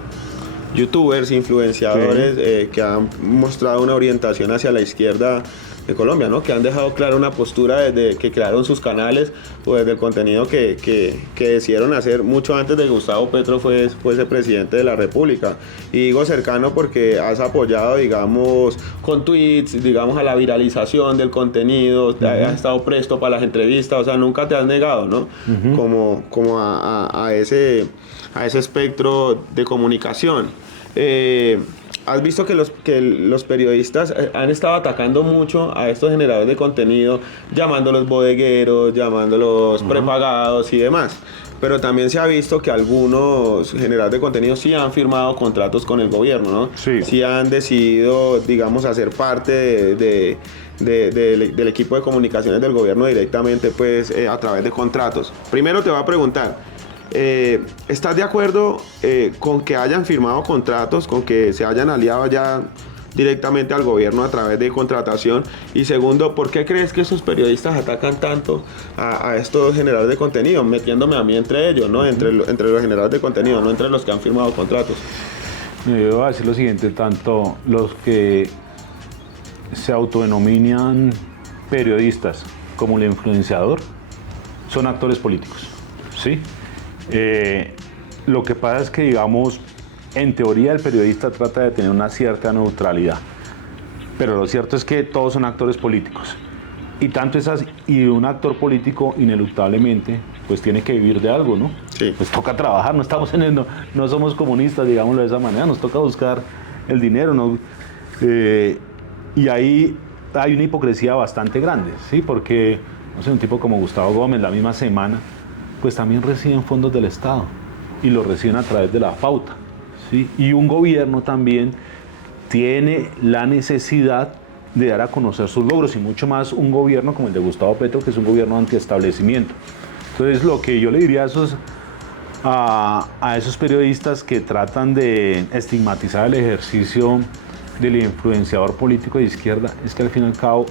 youtubers, influenciadores, que han mostrado una orientación hacia la izquierda de Colombia, ¿no? Que han dejado clara una postura desde que crearon sus canales o desde el contenido que decidieron hacer mucho antes de que Gustavo Petro fuese presidente de la República. Y digo cercano porque has apoyado, digamos, con tweets, digamos, a la viralización del contenido, has estado presto para las entrevistas, o sea, nunca te has negado, ¿no? Como a ese espectro de comunicación. ¿Has visto que los periodistas han estado atacando mucho a estos generadores de contenido, llamándolos bodegueros, llamándolos prepagados y demás? Pero también se ha visto que algunos generadores de contenido sí han firmado contratos con el gobierno, ¿no? Sí. Sí han decidido, digamos, hacer parte del equipo de comunicaciones del gobierno directamente, pues, a través de contratos. Primero te voy a preguntar, ¿estás de acuerdo con que hayan firmado contratos, con que se hayan aliado ya directamente al gobierno a través de contratación? Y segundo, ¿por qué crees que esos periodistas atacan tanto a estos generadores de contenido, metiéndome a mí entre ellos, ¿no? Entre los generadores de contenido, no entre los que han firmado contratos? Yo voy a decir lo siguiente, tanto los que se autodenominan periodistas como el influenciador son actores políticos, ¿sí? Lo que pasa es que, digamos, en teoría el periodista trata de tener una cierta neutralidad, pero lo cierto es que todos son actores políticos. Y tanto es así, y un actor político ineluctablemente pues tiene que vivir de algo, ¿no? Sí. Pues toca trabajar, no estamos no somos comunistas, digámoslo de esa manera, nos toca buscar el dinero, ¿no? Y ahí hay una hipocresía bastante grande, ¿sí? Porque, no sé, un tipo como Gustavo Gómez, la misma semana, pues también reciben fondos del Estado y los reciben a través de la pauta, ¿sí? Y un gobierno también tiene la necesidad de dar a conocer sus logros, y mucho más un gobierno como el de Gustavo Petro, que es un gobierno antiestablecimiento. Entonces, lo que yo le diría a esos periodistas que tratan de estigmatizar el ejercicio del influenciador político de izquierda es que al fin y al cabo,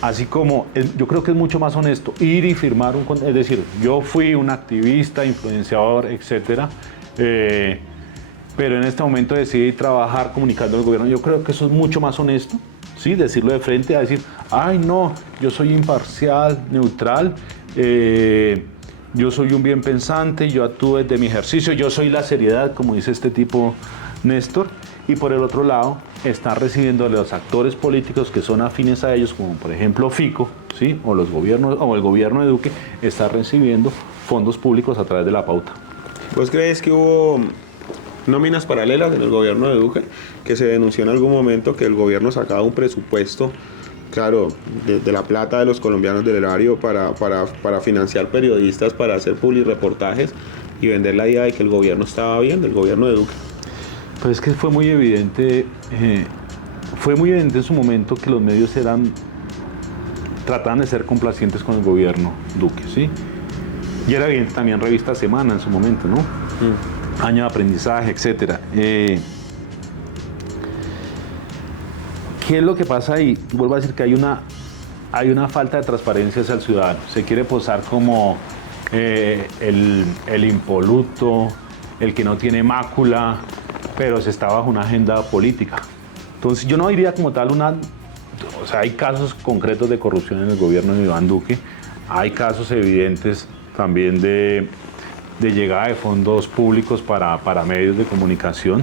así como yo creo que es mucho más honesto ir y firmar es decir, yo fui un activista, influenciador, etcétera, pero en este momento decidí trabajar comunicando al gobierno. Yo creo que eso es mucho más honesto, ¿sí? Decirlo de frente, a decir, ay no, yo soy imparcial, neutral, yo soy un bien pensante, yo actúo desde mi ejercicio, yo soy la seriedad, como dice este tipo Néstor. Y por el otro lado, están recibiendo de los actores políticos que son afines a ellos, como por ejemplo Fico, ¿sí? O los gobiernos, o el gobierno de Duque, está recibiendo fondos públicos a través de la pauta. ¿Vos crees que hubo nóminas paralelas en el gobierno de Duque? Que se denunció en algún momento que el gobierno sacaba un presupuesto, claro, de la plata de los colombianos del erario para financiar periodistas, para hacer publireportajes y vender la idea de que el gobierno estaba bien, del gobierno de Duque. Pues es que fue muy evidente en su momento que los medios trataban de ser complacientes con el gobierno Duque, ¿sí? Y era evidente también Revista Semana en su momento, ¿no? Año de aprendizaje, etcétera. ¿Qué es lo que pasa ahí? Vuelvo a decir que hay una falta de transparencia hacia el ciudadano. Se quiere posar como el impoluto, el que no tiene mácula, pero se está bajo una agenda política. Entonces yo no diría como tal o sea, hay casos concretos de corrupción en el gobierno de Iván Duque, hay casos evidentes también de llegada de fondos públicos para medios de comunicación,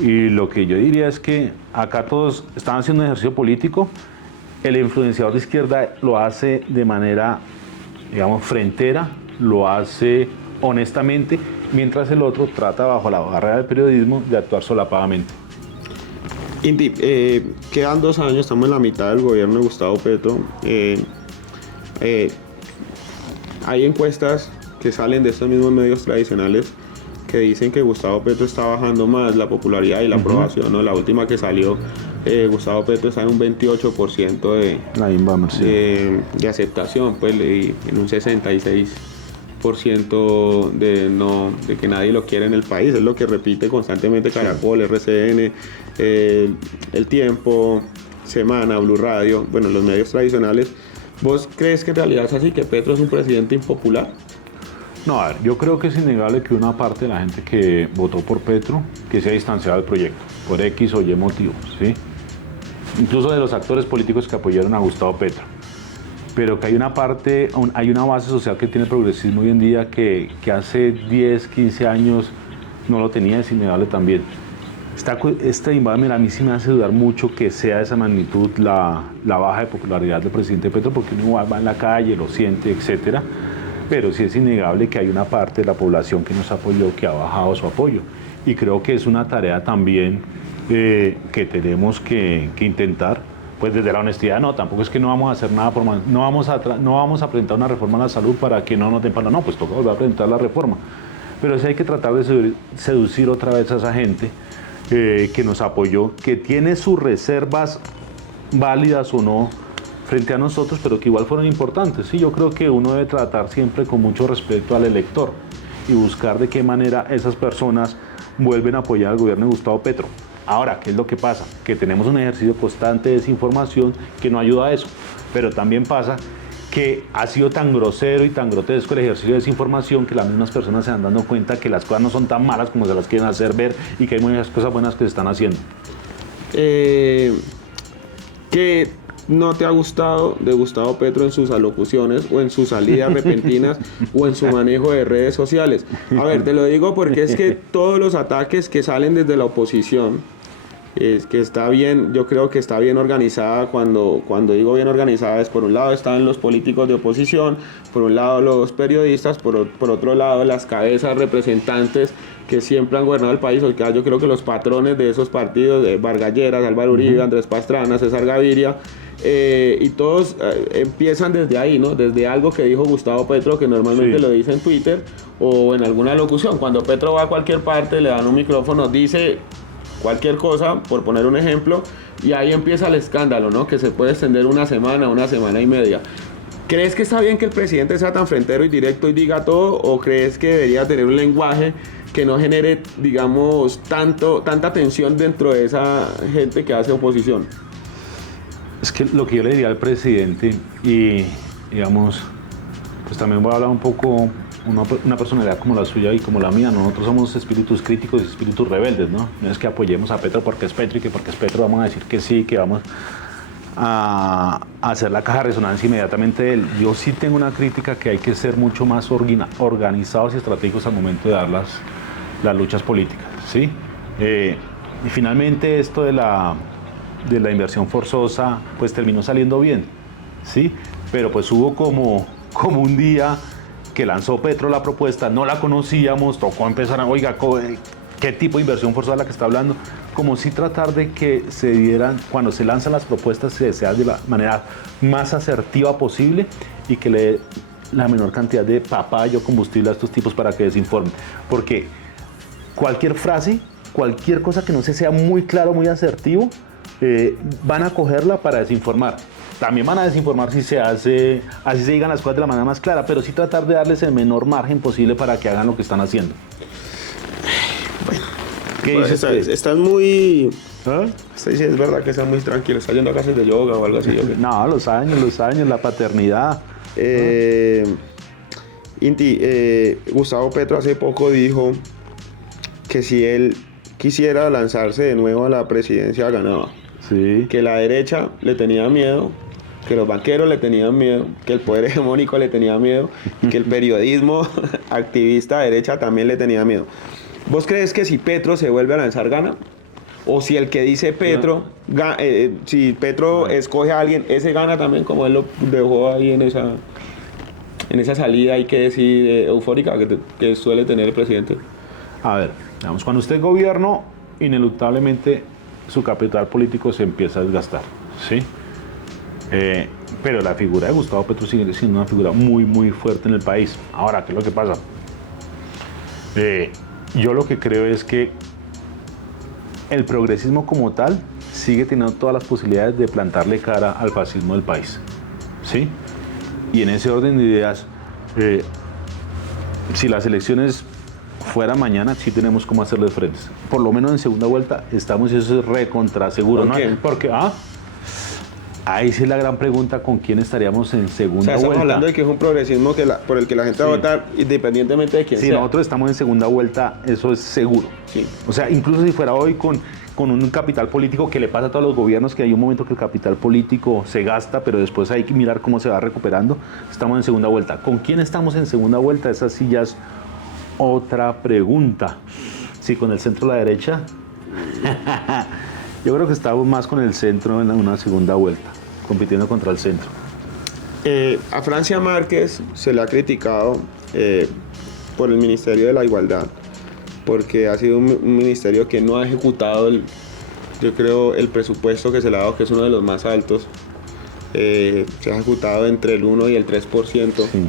y lo que yo diría es que acá todos están haciendo un ejercicio político, el influenciador de izquierda lo hace de manera, digamos, frentera, lo hace honestamente, mientras el otro trata bajo la barrera del periodismo de actuar solapadamente. Inti, quedan 2 años, estamos en la mitad del gobierno de Gustavo Petro. Hay encuestas que salen de estos mismos medios tradicionales que dicen que Gustavo Petro está bajando más la popularidad y la aprobación, ¿no? La última que salió, Gustavo Petro está en un 28% de aceptación, pues, y en un 66% de que nadie lo quiere en el país. Es lo que repite constantemente Caracol, RCN, El Tiempo, Semana, Blue Radio, bueno, los medios tradicionales. ¿Vos crees que en realidad es así, que Petro es un presidente impopular? No, a ver, yo creo que es innegable que una parte de la gente que votó por Petro, que se ha distanciado del proyecto, por X o Y motivos, ¿sí? Incluso de los actores políticos que apoyaron a Gustavo Petro. Pero que hay una base social que tiene el progresismo hoy en día que hace 10, 15 años no lo tenía, es innegable también. Esta imagen a mí sí me hace dudar mucho que sea de esa magnitud la baja de popularidad del presidente Petro, porque uno va en la calle, lo siente, etcétera. Pero sí es innegable que hay una parte de la población que nos apoyó, que ha bajado su apoyo. y creo que es una tarea también que tenemos que intentar, pues desde la honestidad. No, tampoco es que no vamos a hacer nada no vamos a presentar una reforma a la salud para que no nos den palo, no, pues toca volver a presentar la reforma, pero sí hay que tratar de seducir otra vez a esa gente que nos apoyó, que tiene sus reservas válidas o no frente a nosotros, pero que igual fueron importantes. Sí, yo creo que uno debe tratar siempre con mucho respeto al elector y buscar de qué manera esas personas vuelven a apoyar al gobierno de Gustavo Petro. Ahora, ¿qué es lo que pasa? Que tenemos un ejercicio constante de desinformación que no ayuda a eso, pero también pasa que ha sido tan grosero y tan grotesco el ejercicio de desinformación que las mismas personas se van dando cuenta que las cosas no son tan malas como se las quieren hacer ver y que hay muchas cosas buenas que se están haciendo. ¿Qué no te ha gustado de Gustavo Petro en sus alocuciones o en sus salidas repentinas o en su manejo de redes sociales? A ver, te lo digo porque es que todos los ataques que salen desde la oposición, es que está bien, yo creo que está bien organizada. Cuando digo bien organizada es, por un lado están los políticos de oposición, por un lado los periodistas, por otro lado las cabezas representantes que siempre han gobernado el país. Yo creo que los patrones de esos partidos, Vargas Lleras, Álvaro Uribe, Andrés Pastrana, César Gaviria, y todos empiezan desde ahí, ¿no? Desde algo que dijo Gustavo Petro, que normalmente lo dice en Twitter o en alguna locución. Cuando Petro va a cualquier parte, le dan un micrófono, dice cualquier cosa, por poner un ejemplo, y ahí empieza el escándalo, ¿no? Que se puede extender una semana y media. ¿Crees que está bien que el presidente sea tan frentero y directo y diga todo, o crees que debería tener un lenguaje que no genere, digamos, tanta tensión dentro de esa gente que hace oposición? Es que lo que yo le diría al presidente, y digamos, pues también voy a hablar un poco, una personalidad como la suya y como la mía, nosotros somos espíritus críticos y espíritus rebeldes, ¿no? No es que apoyemos a Petro porque es Petro y que porque es Petro vamos a decir que sí, que vamos a hacer la caja de resonancia inmediatamente de él. Yo sí tengo una crítica, que hay que ser mucho más organizados y estratégicos al momento de dar las luchas políticas, ¿sí? Y finalmente esto de la inversión forzosa pues terminó saliendo bien, ¿sí? Pero pues hubo como un día que lanzó Petro la propuesta, no la conocíamos, tocó empezar a, oiga, ¿qué tipo de inversión forzosa es la que está hablando? Como si tratar de que se dieran, cuando se lanzan las propuestas, se hagan de la manera más asertiva posible y que le dé la menor cantidad de papaya o combustible a estos tipos para que desinformen. Porque cualquier frase, cualquier cosa que no se sea muy claro, muy asertivo, van a cogerla para desinformar. También van a desinformar si se hace, así se digan las cosas de la manera más clara, pero sí tratar de darles el menor margen posible para que hagan lo que están haciendo. Bueno, ¿qué dices? Están muy... ¿Ah? Sí, es verdad que están muy tranquilos. ¿Está yendo a clases de yoga o algo así? No, los años, la paternidad. Inti, Gustavo Petro hace poco dijo que si él quisiera lanzarse de nuevo a la presidencia, ganaba. Sí. Que la derecha le tenía miedo, que los banqueros le tenían miedo, que el poder hegemónico le tenía miedo, que el periodismo activista de derecha también le tenía miedo. ¿Vos crees que si Petro se vuelve a lanzar, gana? O si el que dice Petro, si Petro escoge a alguien, ese gana también, como él lo dejó ahí en esa salida, hay que decir, eufórica que suele tener el presidente? A ver, digamos, cuando usted es gobierno, ineluctablemente su capital político se empieza a desgastar, ¿sí? Pero la figura de Gustavo Petro sigue siendo una figura muy, muy fuerte en el país. Ahora, ¿qué es lo que pasa? Yo lo que creo es que el progresismo como tal sigue teniendo todas las posibilidades de plantarle cara al fascismo del país, ¿sí? Y en ese orden de ideas, si las elecciones fuera mañana, sí tenemos cómo hacerles frente. Por lo menos en segunda vuelta estamos, y eso es recontra seguro, ¿no? Porque, ahí sí es la gran pregunta, ¿con quién estaríamos en segunda vuelta? Estamos hablando de que es un progresismo por el que la gente va a votar independientemente de quién sea. Si nosotros estamos en segunda vuelta, eso es seguro. Sí. O sea, incluso si fuera hoy con un capital político, que le pasa a todos los gobiernos, que hay un momento que el capital político se gasta, pero después hay que mirar cómo se va recuperando, estamos en segunda vuelta. ¿Con quién estamos en segunda vuelta? Esa sí ya es otra pregunta. Sí, con el centro a la derecha. Yo creo que estamos más con el centro en una segunda vuelta, compitiendo contra el centro. A Francia Márquez se le ha criticado por el Ministerio de la Igualdad, porque ha sido un ministerio que no ha ejecutado, yo creo, el presupuesto que se le ha dado, que es uno de los más altos. Se ha ejecutado entre el 1 y el 3% sí.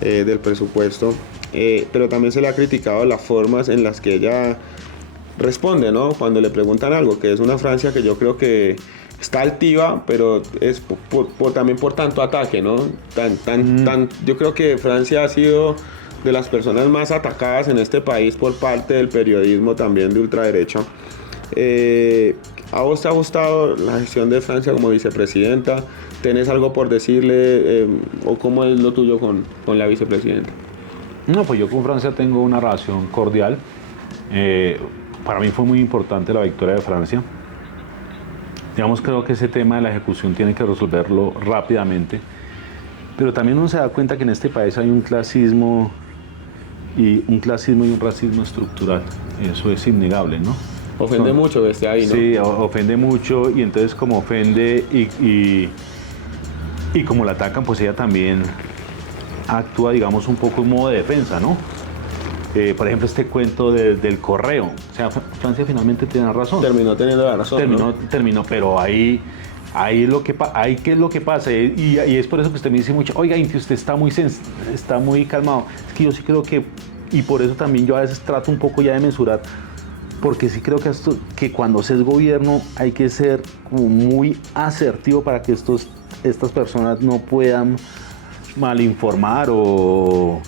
Del presupuesto, pero también se le ha criticado las formas en las que ella responde, ¿no? Cuando le preguntan algo, que es una Francia que yo creo que está altiva, pero es también por tanto ataque, ¿no? Yo creo que Francia ha sido de las personas más atacadas en este país por parte del periodismo también de ultraderecha. ¿A vos te ha gustado la gestión de Francia como vicepresidenta? ¿Tenés algo por decirle o cómo es lo tuyo con la vicepresidenta? No, pues yo con Francia tengo una relación cordial. Para mí fue muy importante la victoria de Francia. Digamos, creo que ese tema de la ejecución tiene que resolverlo rápidamente. Pero también uno se da cuenta que en este país hay un clasismo y un racismo estructural. Eso es innegable, ¿no? Ofende mucho desde ahí, ¿no? Sí, ofende mucho, y entonces como ofende y como la atacan, pues ella también actúa, digamos, un poco en modo de defensa, ¿no? Por ejemplo, este cuento del correo. O sea, Francia finalmente tiene razón. Terminó teniendo la razón. Terminó, pero ahí qué es lo que pasa. Y es por eso que usted me dice mucho, oiga, Inti, usted está muy calmado. Es que yo sí creo que, y por eso también yo a veces trato un poco ya de mensurar, porque sí creo que cuando se es gobierno hay que ser como muy asertivo para que estas personas no puedan malinformar o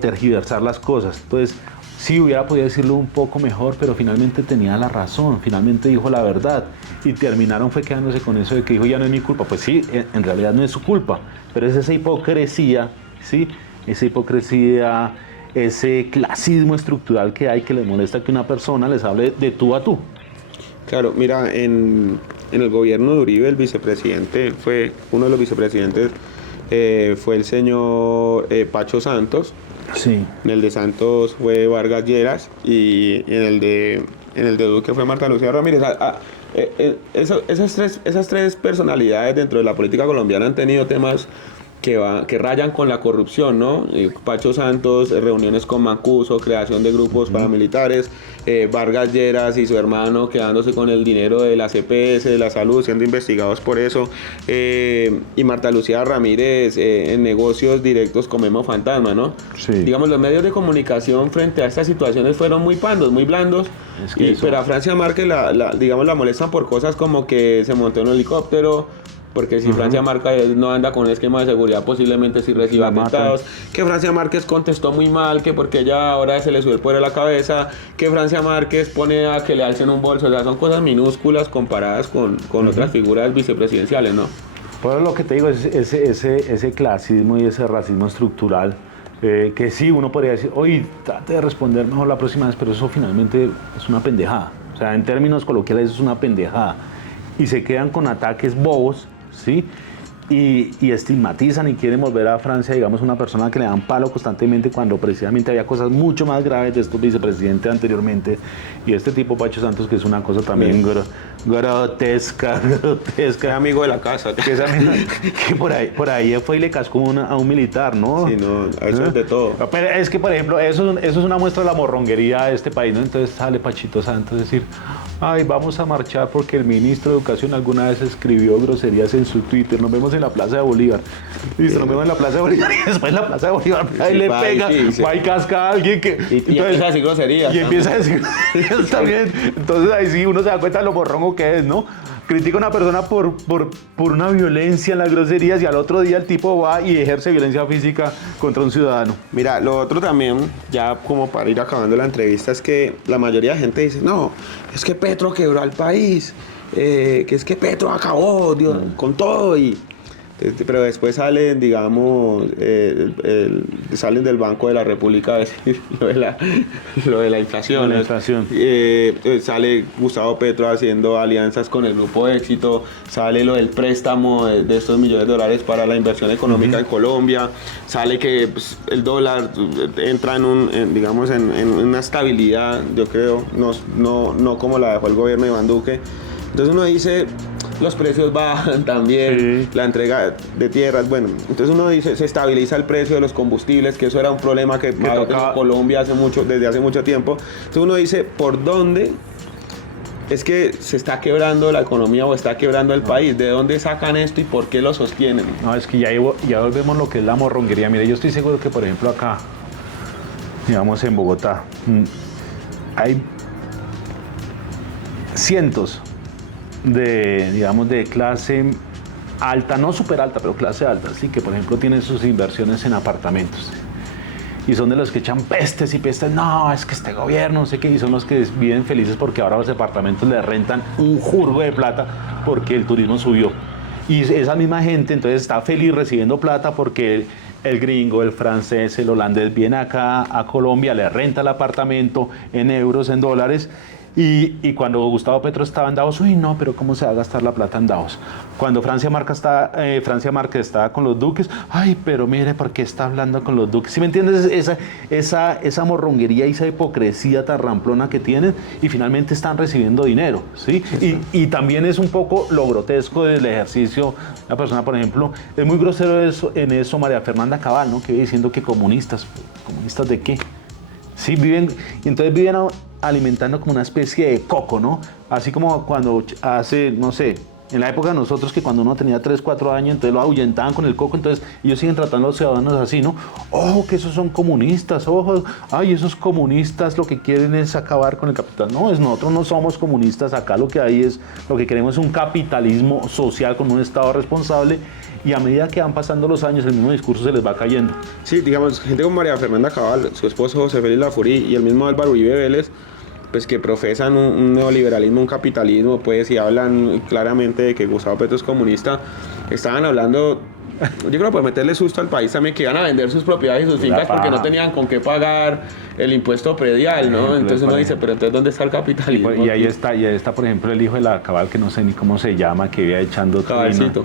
tergiversar las cosas. Entonces, sí hubiera podido decirlo un poco mejor, pero finalmente tenía la razón, finalmente dijo la verdad, y terminaron fue quedándose con eso de que dijo, ya no es mi culpa. Pues sí, en realidad no es su culpa, pero es esa hipocresía, ¿sí? Esa hipocresía, ese clasismo estructural que hay, que les molesta que una persona les hable de tú a tú. Claro, mira, en el gobierno de Uribe, el vicepresidente fue uno de los vicepresidentes, fue el señor Pacho Santos. Sí. En el de Santos fue Vargas Lleras y en el de Duque fue Marta Lucía Ramírez. Esas tres personalidades dentro de la política colombiana han tenido temas que rayan con la corrupción, ¿no? Pacho Santos, reuniones con Mancuso, creación de grupos paramilitares, Vargas Lleras y su hermano quedándose con el dinero de la CPS, de la salud, siendo investigados por eso, y Marta Lucía Ramírez en negocios directos con Memo Fantasma, ¿no? Sí. Digamos, los medios de comunicación frente a estas situaciones fueron muy muy blandos, pero a Francia Márquez la molestan por cosas como que se montó en un helicóptero, porque si Francia Márquez no anda con un esquema de seguridad, posiblemente sí reciba atentados. Que Francia Márquez contestó muy mal, que porque ya ahora se le sube el poder a la cabeza, que Francia Márquez pone a que le alcen un bolso. O sea, son cosas minúsculas comparadas con otras figuras vicepresidenciales, ¿no? Pues lo que te digo es ese clasismo y ese racismo estructural, que sí, uno podría decir, oye, trate de responder mejor la próxima vez, pero eso finalmente es una pendejada. O sea, en términos coloquiales es una pendejada. Y se quedan con ataques bobos, ¿sí? Y estigmatizan y quieren volver a Francia, digamos, una persona que le dan palo constantemente cuando precisamente había cosas mucho más graves de estos vicepresidentes anteriormente, y este tipo Pacho Santos, que es una cosa también grotesca. Es amigo de la casa. Que por ahí fue y le cascó a un militar, ¿no? Sí, no, eso es de todo. Pero es que, por ejemplo, eso es una muestra de la morronguería de este país, ¿no? Entonces sale Pachito Santos a decir, ay, vamos a marchar porque el ministro de Educación alguna vez escribió groserías en su Twitter, nos vemos en la Plaza de Bolívar. Listo, nos vemos en la Plaza de Bolívar y después en la Plaza de Bolívar ahí le pega, va y casca a alguien que... Y empieza a decir groserías. Y empieza a decir groserías también. Entonces ahí sí uno se da cuenta de lo morrongo que es, ¿no? Critica a una persona por una violencia en las groserías y al otro día el tipo va y ejerce violencia física contra un ciudadano. Mira, lo otro también, ya como para ir acabando la entrevista, es que la mayoría de gente dice, no, es que Petro quebró al país, que es que Petro acabó con todo, pero después salen, digamos, salen del Banco de la República a decir lo de la inflación. La inflación. Sale Gustavo Petro haciendo alianzas con el Grupo Éxito, sale lo del préstamo de estos millones de dólares para la inversión económica en Colombia, sale que pues, el dólar entra en una estabilidad, yo creo, no como la dejó el gobierno de Iván Duque. Entonces uno dice, los precios bajan también, Sí. la entrega de tierras, bueno, entonces uno dice, se estabiliza el precio de los combustibles, que eso era un problema que tocaba en Colombia desde hace mucho tiempo. Entonces uno dice, ¿por dónde es que se está quebrando la economía o está quebrando el país? ¿De dónde sacan esto y por qué lo sostienen? No, es que ya volvemos lo que es la morronguería. Mire, yo estoy seguro que, por ejemplo, acá, digamos en Bogotá, hay cientos digamos, de clase alta, no súper alta, pero clase alta, sí, que por ejemplo tienen sus inversiones en apartamentos. Y son de los que echan pestes y pestes, no, es que este gobierno, no sé qué, y son los que viven felices porque ahora los departamentos les rentan un jurgo de plata porque el turismo subió. Y esa misma gente entonces está feliz recibiendo plata porque el gringo, el francés, el holandés viene acá a Colombia, le renta el apartamento en euros, en dólares. Y cuando Gustavo Petro estaba en Davos, uy, no, pero ¿cómo se va a gastar la plata en Davos? Cuando Francia Márquez estaba con los duques, ay, pero mire, ¿por qué está hablando con los duques? ¿Sí me entiendes? Esa morronguería y esa hipocresía tan ramplona que tienen y finalmente están recibiendo dinero, ¿sí? Y también es un poco lo grotesco del ejercicio. Una persona, por ejemplo, es muy grosero en eso María Fernanda Cabal, ¿no? Que vive diciendo que ¿comunistas de qué? Sí, y entonces viven alimentando como una especie de coco, ¿no? Así como cuando hace, no sé, en la época de nosotros, que cuando uno tenía 3, 4 años, entonces lo ahuyentaban con el coco, entonces ellos siguen tratando a los ciudadanos así, ¿no? Ojo, que esos son comunistas, ojo, ay, esos comunistas lo que quieren es acabar con el capital. No, nosotros no somos comunistas, acá lo que queremos es un capitalismo social con un Estado responsable. Y a medida que van pasando los años, el mismo discurso se les va cayendo. Sí, digamos, gente como María Fernanda Cabal, su esposo José Félix Laforí y el mismo Álvaro Uribe Vélez, pues que profesan un neoliberalismo, un capitalismo, pues, y hablan claramente de que Gustavo Petro es comunista, estaban hablando, yo creo que por meterle susto al país también, que iban a vender sus propiedades y sus fincas porque no tenían con qué pagar el impuesto predial, ¿no? Entonces uno dice, pero entonces ¿dónde está el capitalismo? Y ahí está, por ejemplo, el hijo de la Cabal, que no sé ni cómo se llama, que iba echando Cabalcito.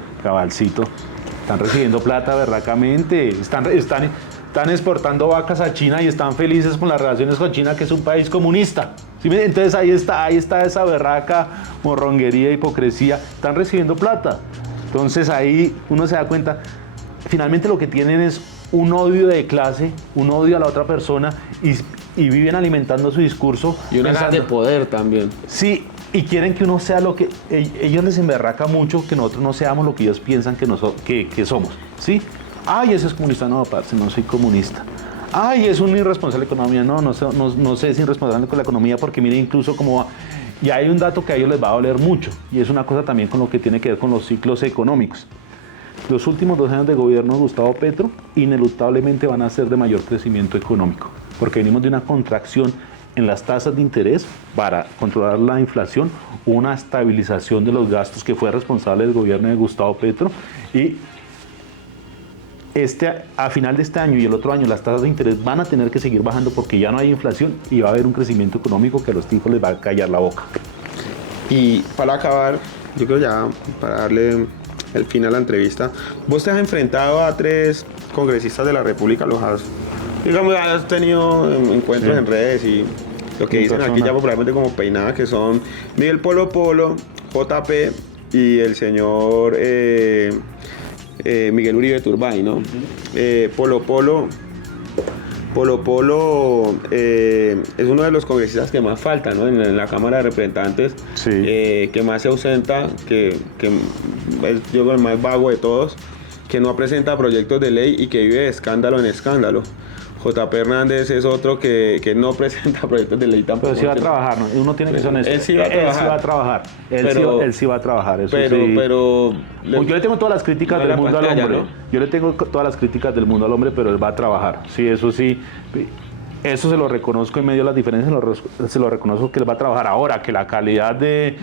Están recibiendo plata berracamente, están exportando vacas a China y están felices con las relaciones con China, que es un país comunista. ¿Sí? Entonces ahí está esa berraca morronguería, hipocresía, están recibiendo plata. Entonces ahí uno se da cuenta, finalmente lo que tienen es un odio de clase, un odio a la otra persona y viven alimentando su discurso. Y una ganas de poder también. Sí, y quieren que uno sea lo que... Ellos les emberraca mucho que nosotros no seamos lo que ellos piensan que somos, ¿sí? Ay, ese es comunista. No, parce, no soy comunista. Ay, es un irresponsable de economía. No sé, es irresponsable con la economía porque mire incluso cómo va. Y hay un dato que a ellos les va a doler mucho y es una cosa también con lo que tiene que ver con los ciclos económicos. Los últimos 2 años de gobierno de Gustavo Petro ineluctablemente van a ser de mayor crecimiento económico porque venimos de una contracción en las tasas de interés para controlar la inflación, una estabilización de los gastos que fue responsable del gobierno de Gustavo Petro y a final de este año y el otro año las tasas de interés van a tener que seguir bajando porque ya no hay inflación y va a haber un crecimiento económico que a los tipos les va a callar la boca. Y para acabar, yo creo ya, para darle el fin a la entrevista, vos te has enfrentado a 3 congresistas de la República, digamos, has tenido encuentros en redes y lo que dicen aquí ya popularmente como peinada, que son Miguel Polo Polo, JP y el señor Miguel Uribe Turbay, ¿no? Polo Polo es uno de los congresistas que más falta, ¿no? en la Cámara de Representantes, sí. Que más se ausenta, que es yo creo el más vago de todos, que no presenta proyectos de ley y que vive de escándalo en escándalo. JP Hernández es otro que no presenta proyectos de ley tampoco. Pero sí va a trabajar, ¿no? Uno tiene que ser honesto. Él sí va a trabajar. Él sí va a trabajar. Eso pero yo le tengo todas las críticas del mundo al hombre. ¿No? Yo le tengo todas las críticas del mundo al hombre, pero él va a trabajar. Sí, eso sí. Eso se lo reconozco en medio de las diferencias, se lo reconozco que él va a trabajar ahora, que la calidad de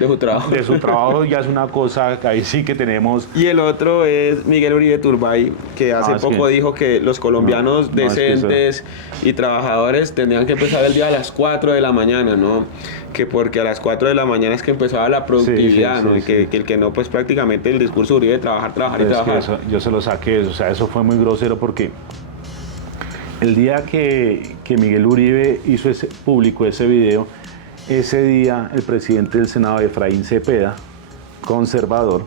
su trabajo ya es una cosa que ahí sí que tenemos. Y el otro es Miguel Uribe Turbay, que hace poco dijo que los colombianos decentes y trabajadores tendrían que empezar el día a las 4 de la mañana, ¿no? Que porque a las 4 de la mañana es que empezaba la productividad, ¿no? Que el que no, pues prácticamente el discurso Uribe de trabajar y trabajar. Yo se lo saqué, o sea, eso fue muy grosero porque el día que Miguel Uribe publicó ese video, ese día el presidente del Senado, Efraín Cepeda, conservador,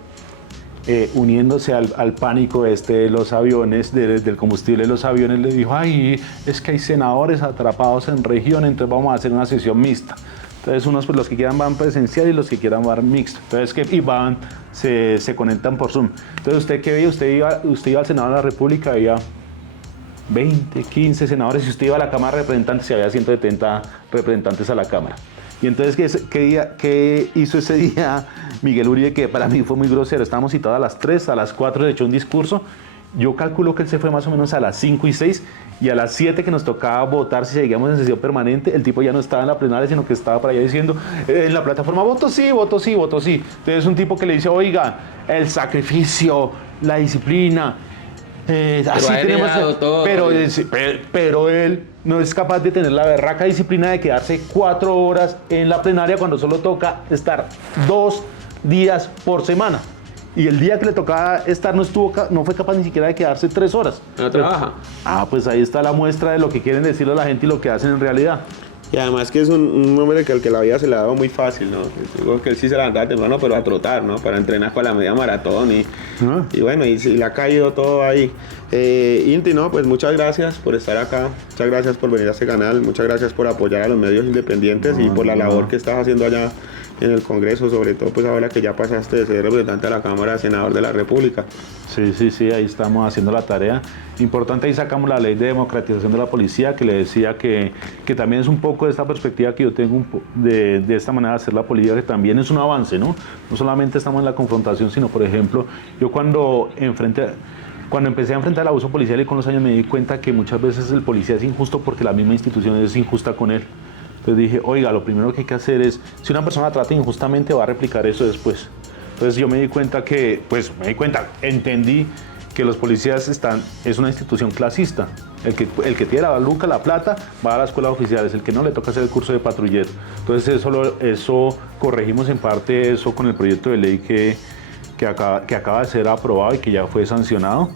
uniéndose al pánico de los aviones, del combustible de los aviones, le dijo, ay, es que hay senadores atrapados en región, entonces vamos a hacer una sesión mixta. Entonces unos pues, los que quieran van presencial y los que quieran van mixto. Entonces y van, se conectan por Zoom. Entonces usted qué veía, usted iba al Senado de la República, había 20, 15 senadores, y usted iba a la Cámara de Representantes y había 170 representantes a la Cámara. Y entonces, ¿qué hizo ese día Miguel Uribe? Que para mí fue muy grosero. Estábamos citados a las 3, a las 4 le echó un discurso. Yo calculo que él se fue más o menos a las 5 y 6, y a las 7 que nos tocaba votar si seguíamos en sesión permanente, el tipo ya no estaba en la plenaria, sino que estaba para allá diciendo en la plataforma, voto sí, voto sí, voto sí. Entonces un tipo que le dice, oiga, el sacrificio, la disciplina, así tenemos, todo, pero él no es capaz de tener la berraca disciplina de quedarse 4 horas en la plenaria cuando solo toca estar 2 días por semana. Y el día que le tocaba estar no fue capaz ni siquiera de quedarse 3 horas. No trabaja. Pues ahí está la muestra de lo que quieren decirle a la gente y lo que hacen en realidad. Y además que es un hombre que al que la vida se le ha dado muy fácil, ¿no? Digo que él sí se levantaba temprano, pero a trotar, ¿no? Para entrenar para la media maratón y bueno, y le ha caído todo ahí. Inti, ¿no? Pues muchas gracias por estar acá, muchas gracias por venir a este canal, muchas gracias por apoyar a los medios independientes y por la labor que estás haciendo allá en el Congreso, sobre todo pues ahora que ya pasaste de ser representante de la Cámara a senador de la República. Sí, ahí estamos haciendo la tarea. Importante, ahí sacamos la ley de democratización de la policía, que le decía que también es un poco de esta perspectiva que yo tengo de esta manera de hacer la política, que también es un avance, ¿no? No solamente estamos en la confrontación, sino, por ejemplo, yo cuando empecé a enfrentar el abuso policial y con los años me di cuenta que muchas veces el policía es injusto porque la misma institución es injusta con él. Entonces dije, oiga, lo primero que hay que hacer es, si una persona trata injustamente, va a replicar eso después. Entonces yo entendí que los policías es una institución clasista. El que tiene la luca, la plata, va a las escuelas oficiales, el que no le toca hacer el curso de patrullero. Entonces eso corregimos en parte eso con el proyecto de ley que acaba de ser aprobado y que ya fue sancionado.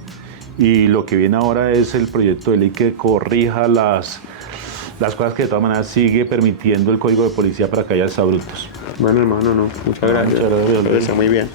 Y lo que viene ahora es el proyecto de ley que corrija las cosas que de todas maneras sigue permitiendo el Código de Policía para que haya exabruptos. Bueno, hermano, no. Muchas gracias. Muchas gracias. Está muy bien.